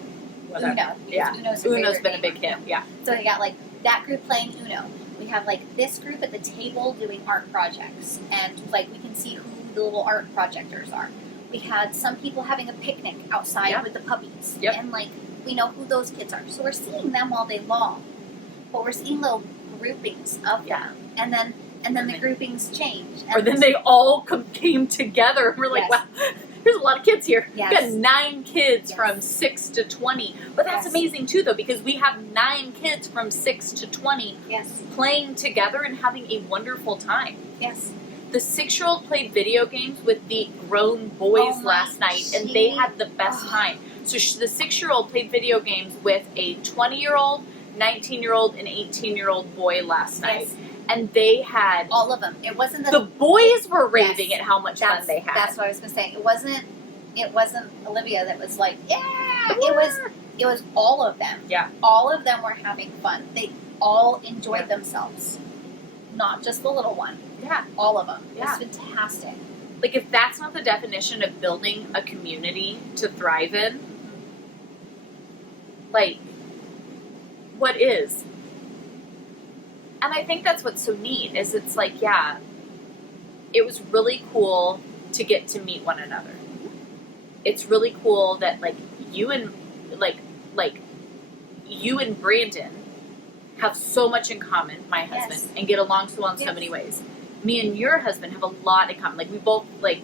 Whatever. Uno. Yeah. Uno's been a big hit, yeah. So we got, like, that group playing Uno. We have, like, this group at the table doing art projects, and, like, we can see who the little art projectors are. We had some people having a picnic outside with the puppies. Yep. And, like, we know who those kids are. So we're seeing them all day long. But we're seeing little groupings of them. And then the groupings change. Or then they all came together, and we're like, wow, there's a lot of kids here. Yes. We've got 9 kids from 6 to 20. But that's amazing, too, though, because we have 9 kids from 6 to 20 playing together and having a wonderful time. Yes. The 6-year-old played video games with the grown boys last night, and they had the best time. So the 6-year-old played video games with a 20-year-old, 19-year-old, and 18-year-old boy last night. Yes. And they had... all of them. It wasn't the boys were raving at how much fun they had. That's what I was going to say. It wasn't Olivia that was like, yeah! It was all of them. Yeah. All of them were having fun. They all enjoyed themselves. Not just the little one. Yeah. All of them. Yeah. It's fantastic. Like, if that's not the definition of building a community to thrive in, like, what is? And I think that's what's so neat, is it's like, yeah, it was really cool to get to meet one another. It's really cool that, like, you and Brandon have so much in common, my husband, and get along so well in so many ways. Me and your husband have a lot in common. Like, we both, like,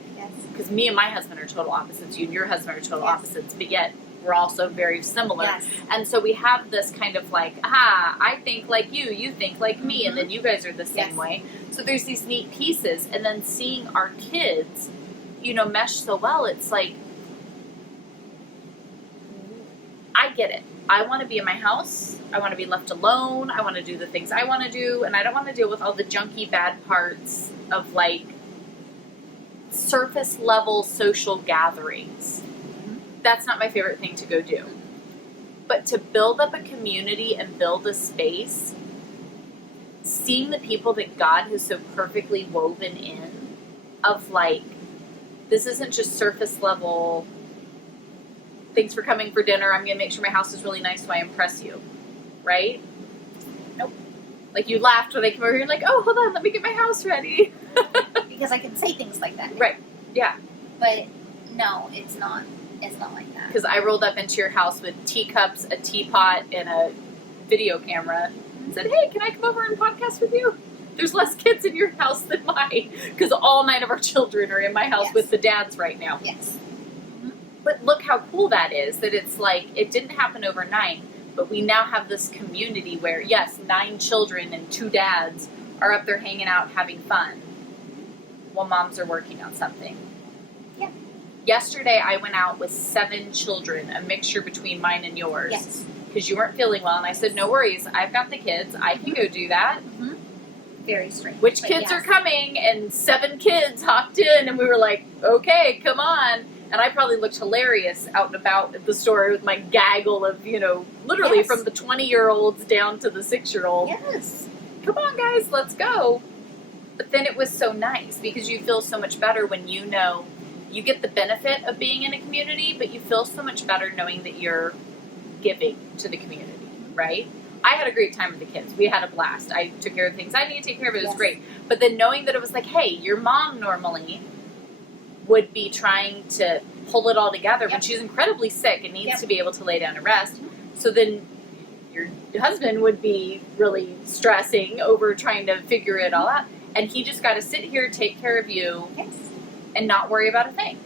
because me and my husband are total opposites. You and your husband are total opposites, but yet we're also very similar. Yes. And so we have this kind of like, I think like you think like me, and then you guys are the same way. So there's these neat pieces, and then seeing our kids, you know, mesh so well, it's like, I get it. I want to be in my house. I want to be left alone. I want to do the things I want to do, and I don't want to deal with all the junky bad parts of like surface level social gatherings. That's not my favorite thing to go do. But to build up a community and build a space, seeing the people that God has so perfectly woven in, of like, this isn't just surface level, thanks for coming for dinner, I'm going to make sure my house is really nice so I impress you. Right? Nope. Like, you laughed when they came over here, you're like, oh, hold on, let me get my house ready. Because I can say things like that. Right. Yeah. But no, it's not. It's not like that. Because I rolled up into your house with teacups, a teapot, and a video camera and said, hey, can I come over and podcast with you? There's less kids in your house than mine. Because all 9 of our children are in my house with the dads right now. Yes. But look how cool that is, that it's like, it didn't happen overnight, but we now have this community where, yes, 9 children and 2 dads are up there hanging out, having fun, while moms are working on something. Yeah. Yesterday, I went out with 7 children, a mixture between mine and yours. Yes. Because you weren't feeling well, and I said, no worries, I've got the kids, I can go do that. Very strange. Which kids are coming? And 7 kids hopped in, and we were like, okay, come on. And I probably looked hilarious out and about at the store with my gaggle of, you know, literally from the 20-year-olds down to the 6-year-old. Yes. Come on, guys, let's go. But then it was so nice, because you feel so much better when you know you get the benefit of being in a community, but you feel so much better knowing that you're giving to the community, right? I had a great time with the kids. We had a blast. I took care of things I needed to take care of. It was great. But then knowing that it was like, hey, your mom normally would be trying to pull it all together when Yep. she's incredibly sick and needs Yep. to be able to lay down and rest. So then your husband would be really stressing over trying to figure it all out. And he just got to sit here, take care of you, Yes. and not worry about a thing.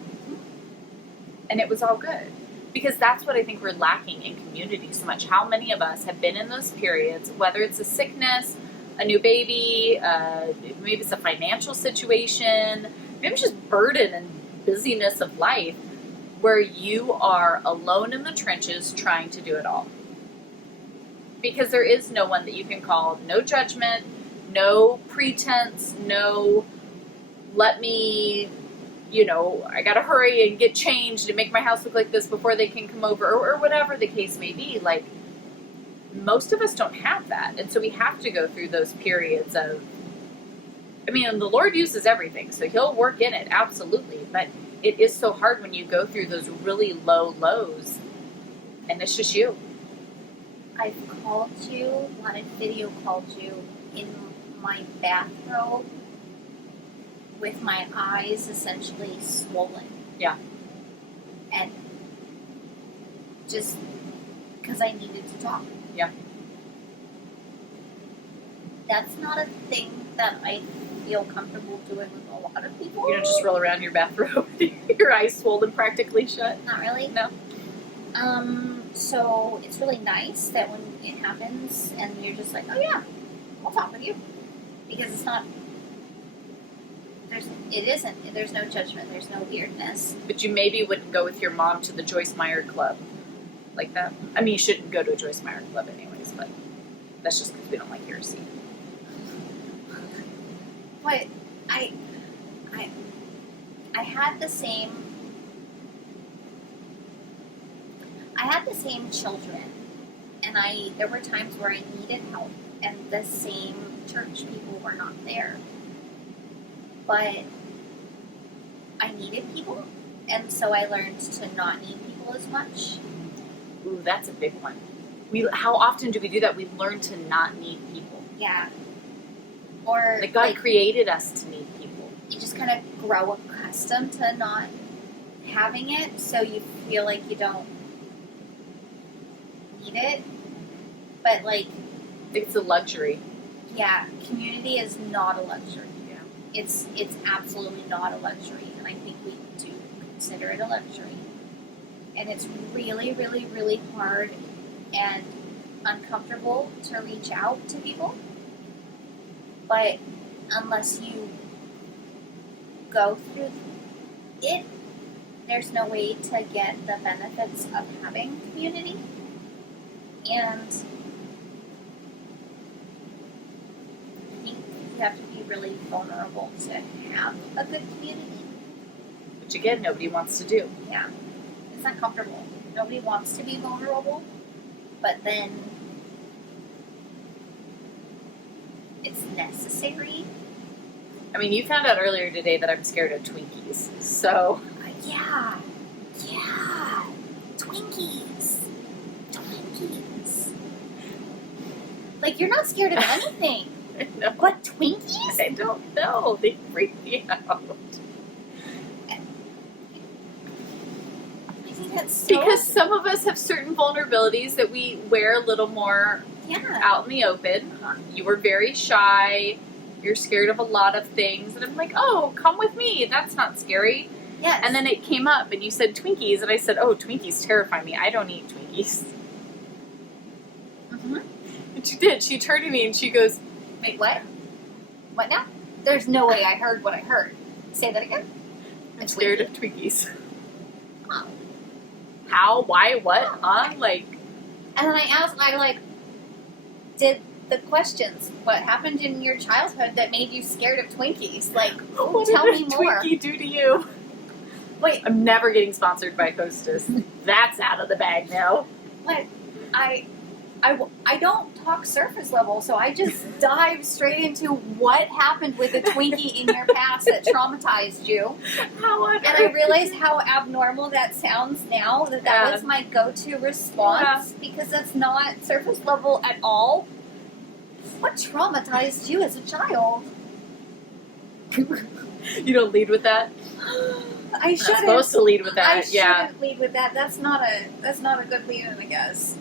And it was all good. Because that's what I think we're lacking in community so much. How many of us have been in those periods, whether it's a sickness, a new baby, maybe it's a financial situation, maybe it's just burden and busyness of life, where you are alone in the trenches trying to do it all. Because there is no one that you can call, no judgment, no pretense, no let me, I gotta hurry and get changed and make my house look like this before they can come over, or whatever the case may be. Like, most of us don't have that. And so we have to go through those periods of, the Lord uses everything, so He'll work in it, absolutely. But it is so hard when you go through those really low lows and it's just you. I've called you, not a video called you, in my bathrobe with my eyes essentially swollen. Yeah. And just because I needed to talk. Yeah. That's not a thing that I feel comfortable doing with a lot of people. You don't just roll around your bathrobe, your eyes swollen practically shut. Not really. No. So it's really nice that when it happens and you're just like, oh yeah, I'll talk with you. Because it's not, there's no judgment, there's no weirdness. But you maybe wouldn't go with your mom to the Joyce Meyer Club like that. You shouldn't go to a Joyce Meyer Club anyways, but that's just because we don't like heresy. But I had the same children, and there were times where I needed help, and the same church people were not there. But I needed people, and so I learned to not need people as much. Ooh, that's a big one. How often do we do that? We learn to not need people. Yeah. Or Like God created us to need people. You just kind of grow accustomed to not having it, so you feel like you don't need it. But It's a luxury. Yeah, community is not a luxury. Yeah. It's absolutely not a luxury, and I think we do consider it a luxury. And it's really, really, really hard and uncomfortable to reach out to people. But unless you go through it, there's no way to get the benefits of having community. And I think you have to be really vulnerable to have a good community. Which again, nobody wants to do. Yeah. It's not comfortable. Nobody wants to be vulnerable, but then it's necessary. You found out earlier today that I'm scared of Twinkies, so... Yeah. Twinkies. Like, you're not scared of anything. I know. But Twinkies? I don't know. They freak me out. I think that's so... Because some of us have certain vulnerabilities that we wear a little more out in the open. You were very shy. You're scared of a lot of things. And I'm like, oh, come with me. That's not scary. Yes. And then it came up and you said Twinkies. And I said, oh, Twinkies terrify me. I don't eat Twinkies. Mm-hmm. And she did. She turned to me and she goes, Wait, what? What now? There's no way I heard what I heard. Say that again. I'm scared of Twinkies. Oh. How? Why? What? Oh. Huh? And then I did the questions. What happened in your childhood that made you scared of Twinkies? What tell did me a more. Twinkie do to you? Wait, I'm never getting sponsored by Hostess. That's out of the bag now. but I don't talk surface level, so I just dive straight into what happened with a Twinkie in your past that traumatized you. How on And I realize how abnormal that sounds now, that was my go-to response, because that's not surface level at all. What traumatized you as a child? You don't lead with that? I I'm shouldn't. supposed to lead with I that. Yeah. shouldn't lead with that. That's not a good lead-in, I guess.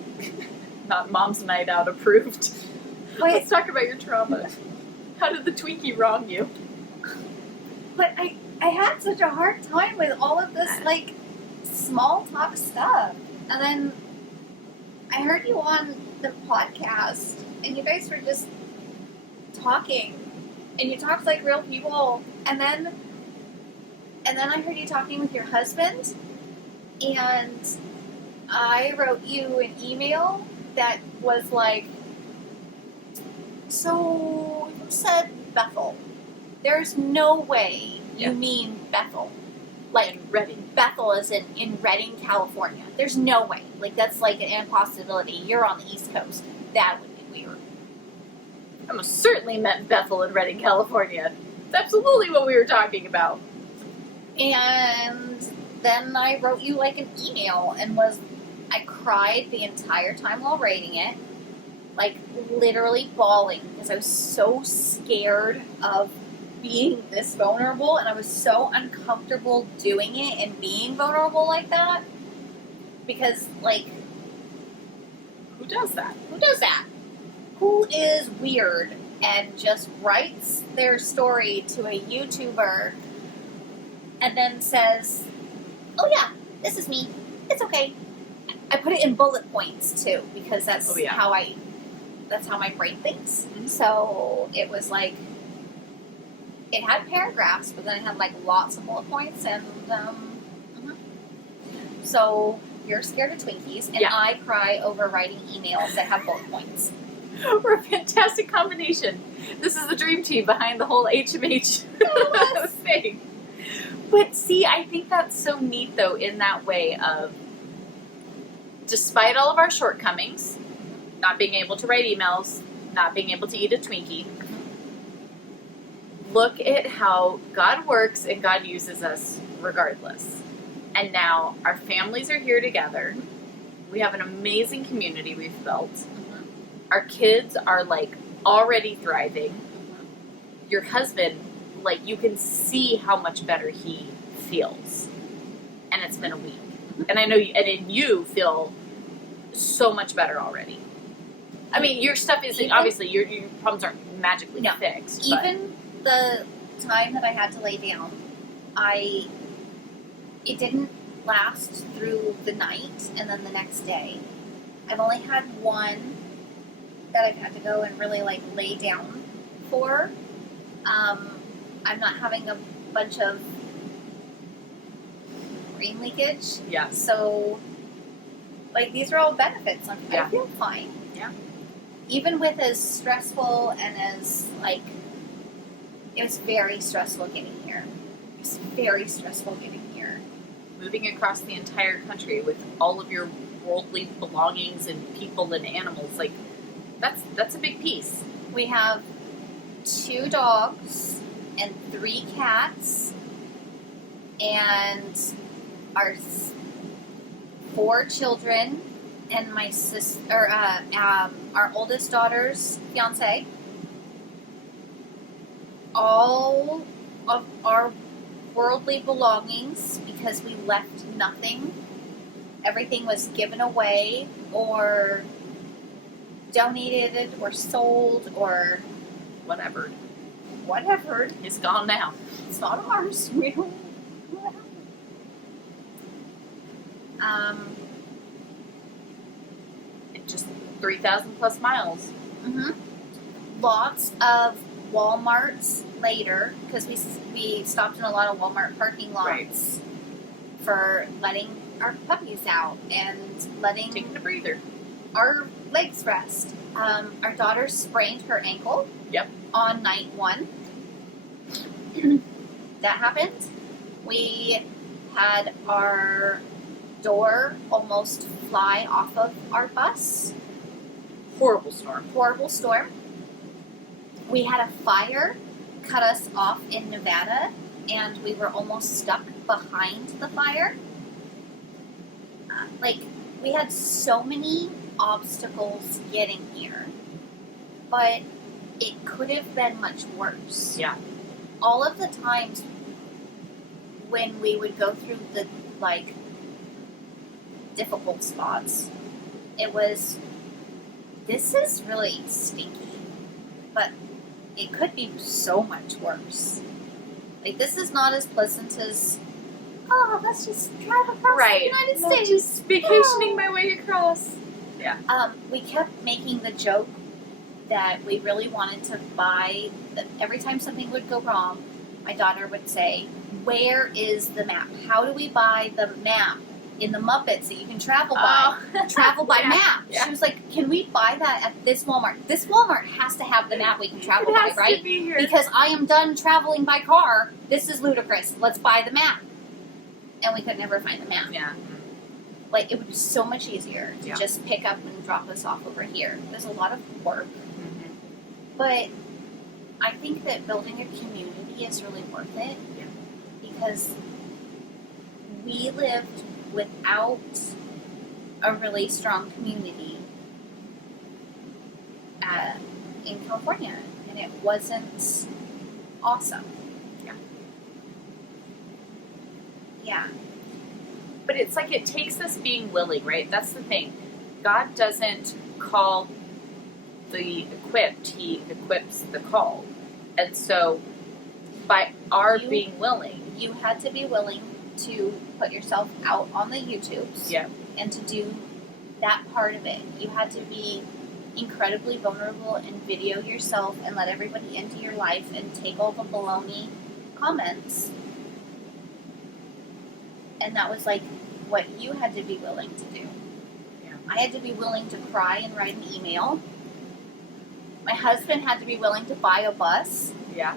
Not Mom's Night Out approved. But Let's talk about your trauma. How did the Twinkie wrong you? but I had such a hard time with all of this like small talk stuff, and then I heard you on the podcast, and you guys were just talking, and you talked like real people, and then I heard you talking with your husband, and I wrote you an email that was like, so you said Bethel. There's no way you mean Bethel. Like In Reading. Bethel is in Redding, California. There's no way. Like, that's like an impossibility. You're on the East Coast. That would be weird. I most certainly meant Bethel in Redding, California. It's absolutely what we were talking about. And then I wrote you like an email and I cried the entire time while writing it. Like, literally bawling because I was so scared of being this vulnerable, and I was so uncomfortable doing it and being vulnerable like that. Because, like, Who does that? who does that? Who is weird and just writes their story to a YouTuber and then says, oh yeah, this is me. It's okay. I put it in bullet points too, because that's how my brain thinks. Mm-hmm. So it was like, it had paragraphs, but then it had like lots of bullet points, and so you're scared of Twinkies, and I cry over writing emails that have bullet points. We're a fantastic combination. This is the dream team behind the whole HMH thing. But see, I think that's so neat though, in that way of, despite all of our shortcomings, not being able to write emails, not being able to eat a Twinkie, look at how God works and God uses us regardless. And now our families are here together. We have an amazing community we've built. Mm-hmm. Our kids are like already thriving. Your husband, like, you can see how much better he feels. And it's been a week. And I know you feel so much better already. I mean, your stuff isn't, obviously, your problems aren't magically fixed. Even the time that I had to lay down, it didn't last through the night and then the next day. I've only had one that I've had to go and really like lay down for. I'm not having a bunch of brain leakage. Yeah. So, like, these are all benefits. I feel fine. Yeah. Even with as stressful and as, like, it was very stressful getting here. It was very stressful getting here. Moving across the entire country with all of your worldly belongings and people and animals, like, that's a big piece. We have 2 dogs and 3 cats and our 4 children and my sister, our oldest daughter's fiance. All of our worldly belongings, because we left nothing. Everything was given away or donated or sold or Whatever. It's It's gone now. It's not ours. We don't know what happened. Just 3,000 plus miles. Mm-hmm. Lots of Walmarts later, because we stopped in a lot of Walmart parking lots for letting our puppies out and Taking a breather. our legs rest. Our daughter sprained her ankle. Yep. On night 1. That happened. We had our door almost fly off of our bus. Horrible storm. Horrible storm. We had a fire cut us off in Nevada, and we were almost stuck behind the fire. We had so many obstacles getting here, but it could have been much worse. Yeah. All of the times when we would go through the, like, difficult spots, it was, this is really stinky, but it could be so much worse. Like, this is not as pleasant as, oh, let's just drive across the United States. Just vacationing my way across. Yeah. We kept making the joke that we really wanted to buy, every time something would go wrong, my daughter would say, where is the map? How do we buy the map in the Muppets that you can travel by? Travel by map. Yeah. She was like, can we buy that at this Walmart? This Walmart has to have the map we can travel by, right? To be here. Because I am done traveling by car. This is ludicrous. Let's buy the map. And we could never find the map. Yeah. Like, it would be so much easier to just pick up and drop us off over here. There's a lot of work. Mm-hmm. But I think that building a community is really worth it. Yeah. Because we lived without a really strong community in California. And it wasn't awesome. Yeah. Yeah. But it's like it takes us being willing, right? That's the thing. God doesn't call the equipped, He equips the called. And so by our being willing, you had to be willing to put yourself out on the YouTubes. Yeah. And to do that part of it. You had to be incredibly vulnerable and video yourself and let everybody into your life and take all the baloney comments. And that was like what you had to be willing to do. Yeah. I had to be willing to cry and write an email. My husband had to be willing to buy a bus. Yeah.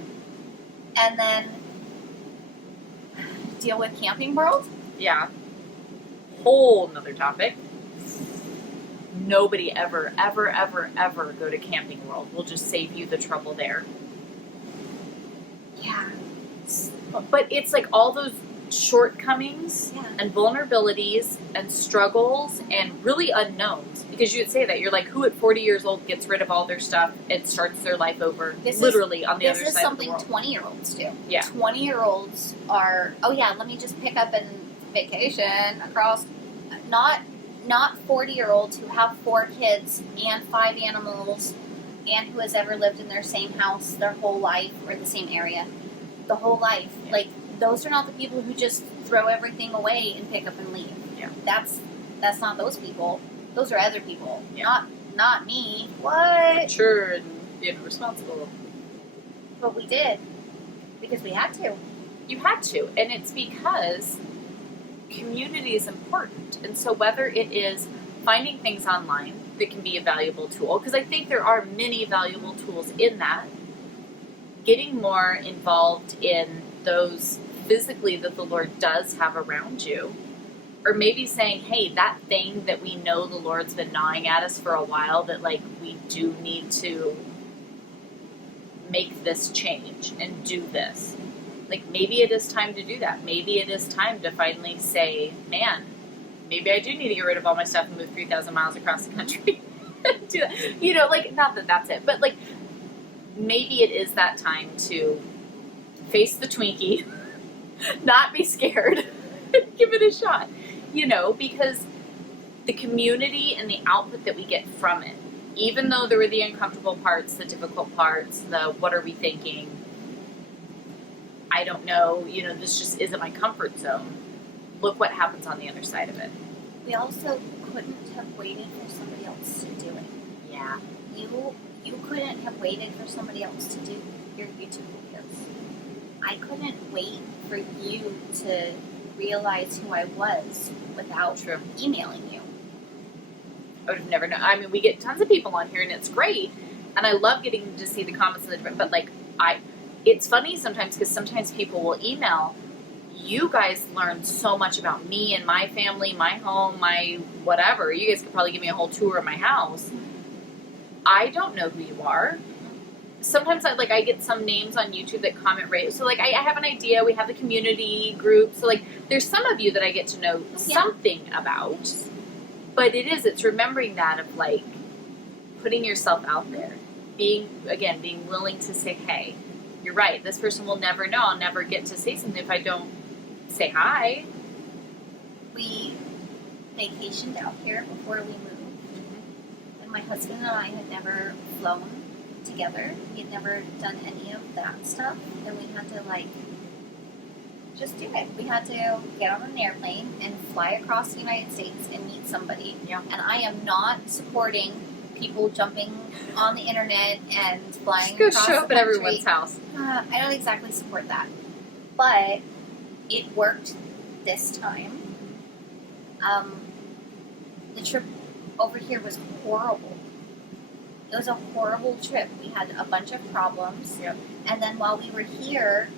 And then deal with Camping World. Yeah. Whole nother topic. Nobody ever go to Camping World. We'll just save you the trouble there. Yeah. But it's like all those shortcomings and vulnerabilities and struggles and really unknowns, because you would say that you're like, who at 40 years old gets rid of all their stuff and starts their life over on the other side of the world? This is something 20-year-olds do. Yeah. 20-year-olds are, oh yeah, let me just pick up and vacation across. Not 40-year-olds who have 4 kids and 5 animals and who has ever lived in their same house their whole life or the same area the whole life. Yeah. Like, those are not the people who just throw everything away and pick up and leave. Yeah. That's not those people. Those are other people. Yeah. Not me. What? Mature and responsible. But we did. Because we had to. You had to. And it's because community is important. And so whether it is finding things online that can be a valuable tool, because I think there are many valuable tools in that, getting more involved in those physically that the Lord does have around you, or maybe saying, hey, that thing that we know the Lord's been gnawing at us for a while, that like we do need to make this change and do this. Like, maybe it is time to do that. Maybe it is time to finally say, man, maybe I do need to get rid of all my stuff and move 3,000 miles across the country. Do that. You know, like, not that that's it, but like, maybe it is that time to face the Twinkie, not be scared, give it a shot, you know, because the community and the output that we get from it, even though there were the uncomfortable parts, the difficult parts, the what are we thinking, I don't know, you know, this just isn't my comfort zone. Look what happens on the other side of it. We also couldn't have waited for somebody else to do it. Yeah. You couldn't have waited for somebody else to do your YouTube videos. I couldn't wait for you to realize who I was without emailing you. I would have never known. I mean, we get tons of people on here, and it's great, and I love getting to see the comments and the different. But like, it's funny sometimes because sometimes people will email. You guys learn so much about me and my family, my home, my whatever. You guys could probably give me a whole tour of my house. I don't know who you are. Sometimes I get some names on YouTube that comment right. So like I have an idea. We have the community group. So like there's some of you that I get to know something about. But it's remembering that of like putting yourself out there. Being willing to say, hey, you're right. This person will never know. I'll never get to say something if I don't say hi. We vacationed out here before we moved, and my husband and I had never flown together. We had never done any of that stuff, and we had to just do it. We had to get on an airplane and fly across the United States and meet somebody. Yeah. And I am not supporting people jumping on the internet and flying Just go across show the up at country. everyone's house. I don't exactly support that, but it worked this time. The trip over here was horrible. It was a horrible trip. We had a bunch of problems. Yep. And then while we were here,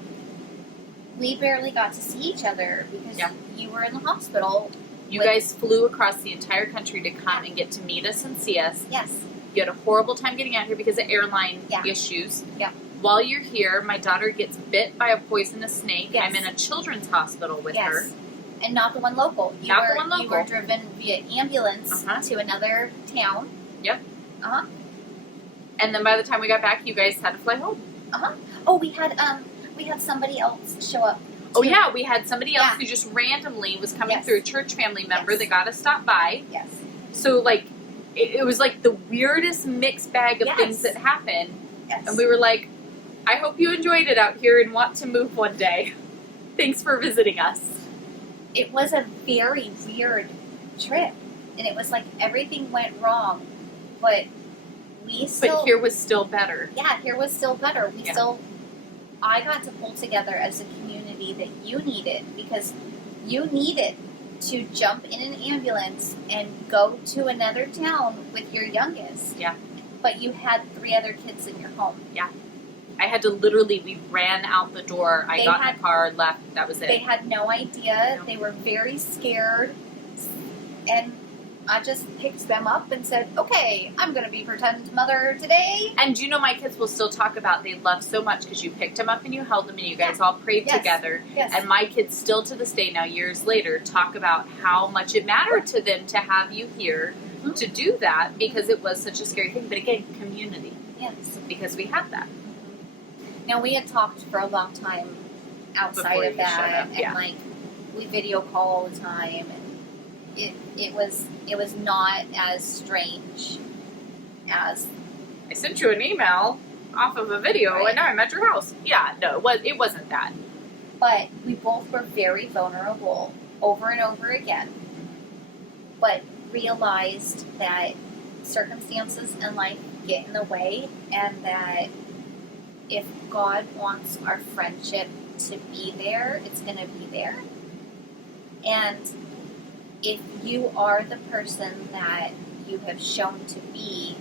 we barely got to see each other because you were in the hospital. You guys flew across the entire country to come and get to meet us and see us. Yes. You had a horrible time getting out here because of airline issues. Yeah. While you're here, my daughter gets bit by a poisonous snake. Yes. I'm in a children's hospital with her. And not the one local. You were driven via ambulance to another town. Yep. And then by the time we got back, you guys had to fly home. Oh, we had somebody else show up. Oh yeah, we had somebody else who just randomly was coming through, a church family member that got us stopped by. Yes. So it was like the weirdest mixed bag of things that happened. Yes. And we were like, I hope you enjoyed it out here and want to move one day. Thanks for visiting us. It was a very weird trip. And it was like everything went wrong. But here was still better. Yeah, here was still better. I got to pull together as a community that you needed, because you needed to jump in an ambulance and go to another town with your youngest. Yeah. But you had 3 other kids in your home. Yeah. I had to we ran out the door. I got in my car, left. That was it. They had no idea. No. They were very scared. And I just picked them up and said, okay, I'm going to be pretend mother today. And my kids will still talk about they love so much because you picked them up and you held them and you guys all prayed together. Yes. And my kids still to this day now, years later, talk about how much it mattered to them to have you here to do that, because it was such a scary thing. But again, community. Yes. Because we had that. Now, we had talked for a long time outside of that. And we video call all the time. And it was not as strange as... I sent you an email off of a video and now I'm at your house. Yeah, no, it wasn't that. But we both were very vulnerable over and over again. But realized that circumstances in life get in the way, and that if God wants our friendship to be there, it's going to be there. And if you are the person that you have shown to be,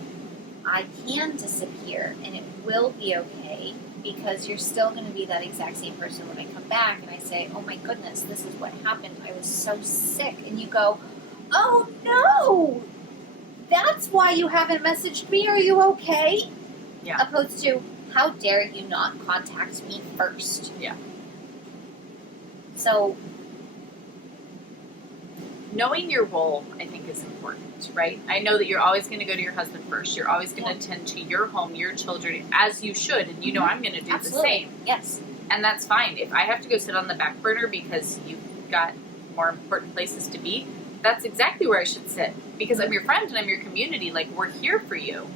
I can disappear and it will be okay, because you're still going to be that exact same person when I come back and I say, oh my goodness, this is what happened. I was so sick. And you go, oh no, that's why you haven't messaged me. Are you okay? Yeah. Opposed to, how dare you not contact me first? Yeah. So, knowing your role, I think, is important, right? I know that you're always going to go to your husband first. You're always going to tend to your home, your children, as you should. And I'm going to do the same. Yes. And that's fine. If I have to go sit on the back burner because you've got more important places to be, that's exactly where I should sit. Because I'm your friend and I'm your community. Like, we're here for you.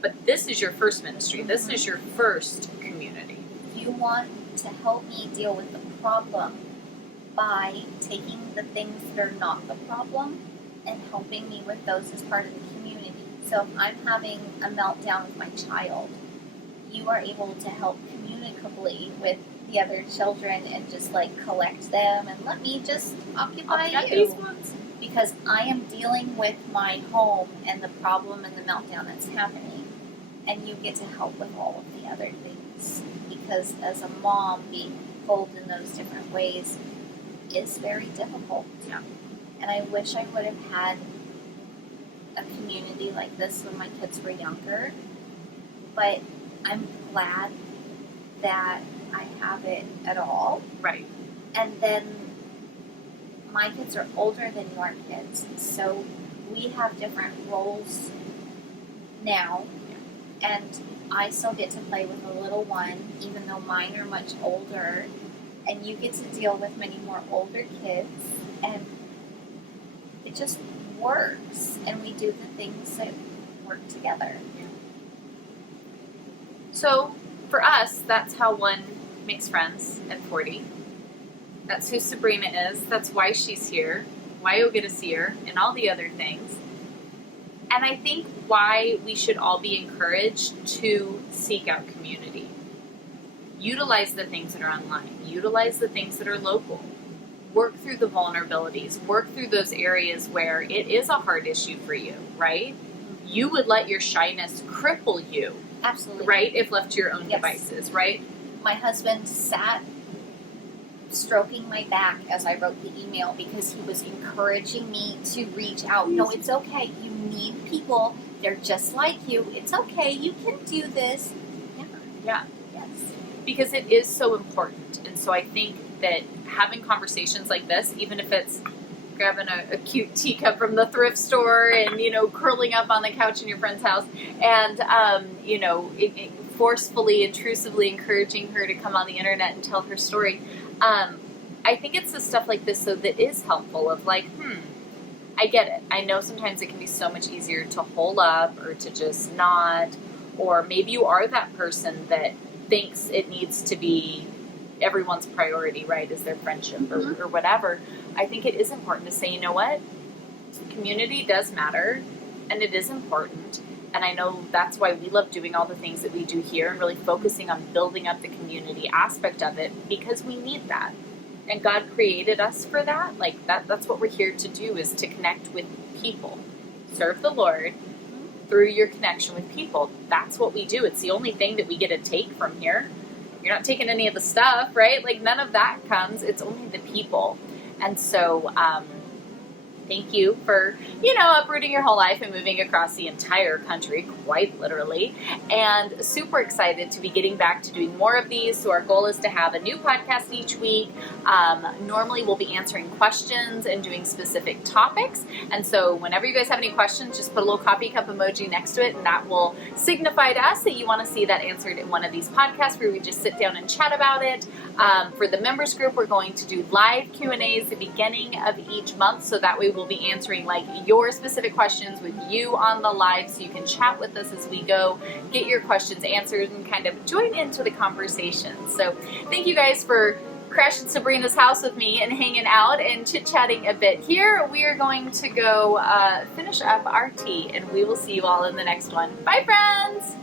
But this is your first ministry. This is your first community. You want to help me deal with the problem by taking the things that are not the problem and helping me with those as part of the community. So if I'm having a meltdown with my child, you are able to help communicably with the other children and just collect them and let me just occupy you. These ones. Because I am dealing with my home and the problem and the meltdown that's happening, and you get to help with all of the other things. Because as a mom, being pulled in those different ways is very difficult. Yeah. And I wish I would have had a community like this when my kids were younger. But I'm glad that I have it at all. Right. And then my kids are older than your kids, so we have different roles now. Yeah. And I still get to play with the little one, even though mine are much older. and you get to deal with many more older kids, and it just works, and we do the things that work together. So for us, that's how one makes friends at 40. That's who Sabrina is. That's why she's here, why you'll get to see her, and all the other things. And I think why we should all be encouraged to seek out community. Utilize the things that are online. Utilize the things that are local. Work through the vulnerabilities. Work through those areas where it is a hard issue for you, right? You would let your shyness cripple you. Absolutely. Right? If left to your own Yes. devices, right? My husband sat stroking my back as I wrote the email because he was encouraging me to reach out. No, it's okay. You need people. They're just like you. It's okay. You can do this. Yeah. Yes. Because it is so important. And so I think that having conversations like this, even if it's grabbing a cute teacup from the thrift store and, curling up on the couch in your friend's house and, forcefully, intrusively encouraging her to come on the internet and tell her story. I think it's the stuff like this so that is helpful of like, I get it. I know sometimes it can be so much easier to hole up or to just not, or maybe you are that person that thinks it needs to be everyone's priority, right, is their friendship or whatever. I think it is important to say, you know what? Community does matter and it is important. And I know that's why we love doing all the things that we do here and really focusing on building up the community aspect of it because we need that. And God created us for that. Like that's what we're here to do, is to connect with people. Serve the Lord through your connection with people. That's what we do. It's the only thing that we get to take from here. You're not taking any of the stuff, right? Like none of that comes. It's only the people. And so, thank you for, uprooting your whole life and moving across the entire country, quite literally. And super excited to be getting back to doing more of these. So our goal is to have a new podcast each week. Normally we'll be answering questions and doing specific topics. And so whenever you guys have any questions, just put a little coffee cup emoji next to it, and that will signify to us that you want to see that answered in one of these podcasts where we just sit down and chat about it. For the members group, we're going to do live Q&As at the beginning of each month, so that way we'll be answering like your specific questions with you on the live, so you can chat with us as we go, get your questions answered, and kind of join into the conversation. So thank you guys for crashing Sabrina's house with me and hanging out and chit-chatting a bit here. We are going to go finish up our tea, and we will see you all in the next one. Bye, friends!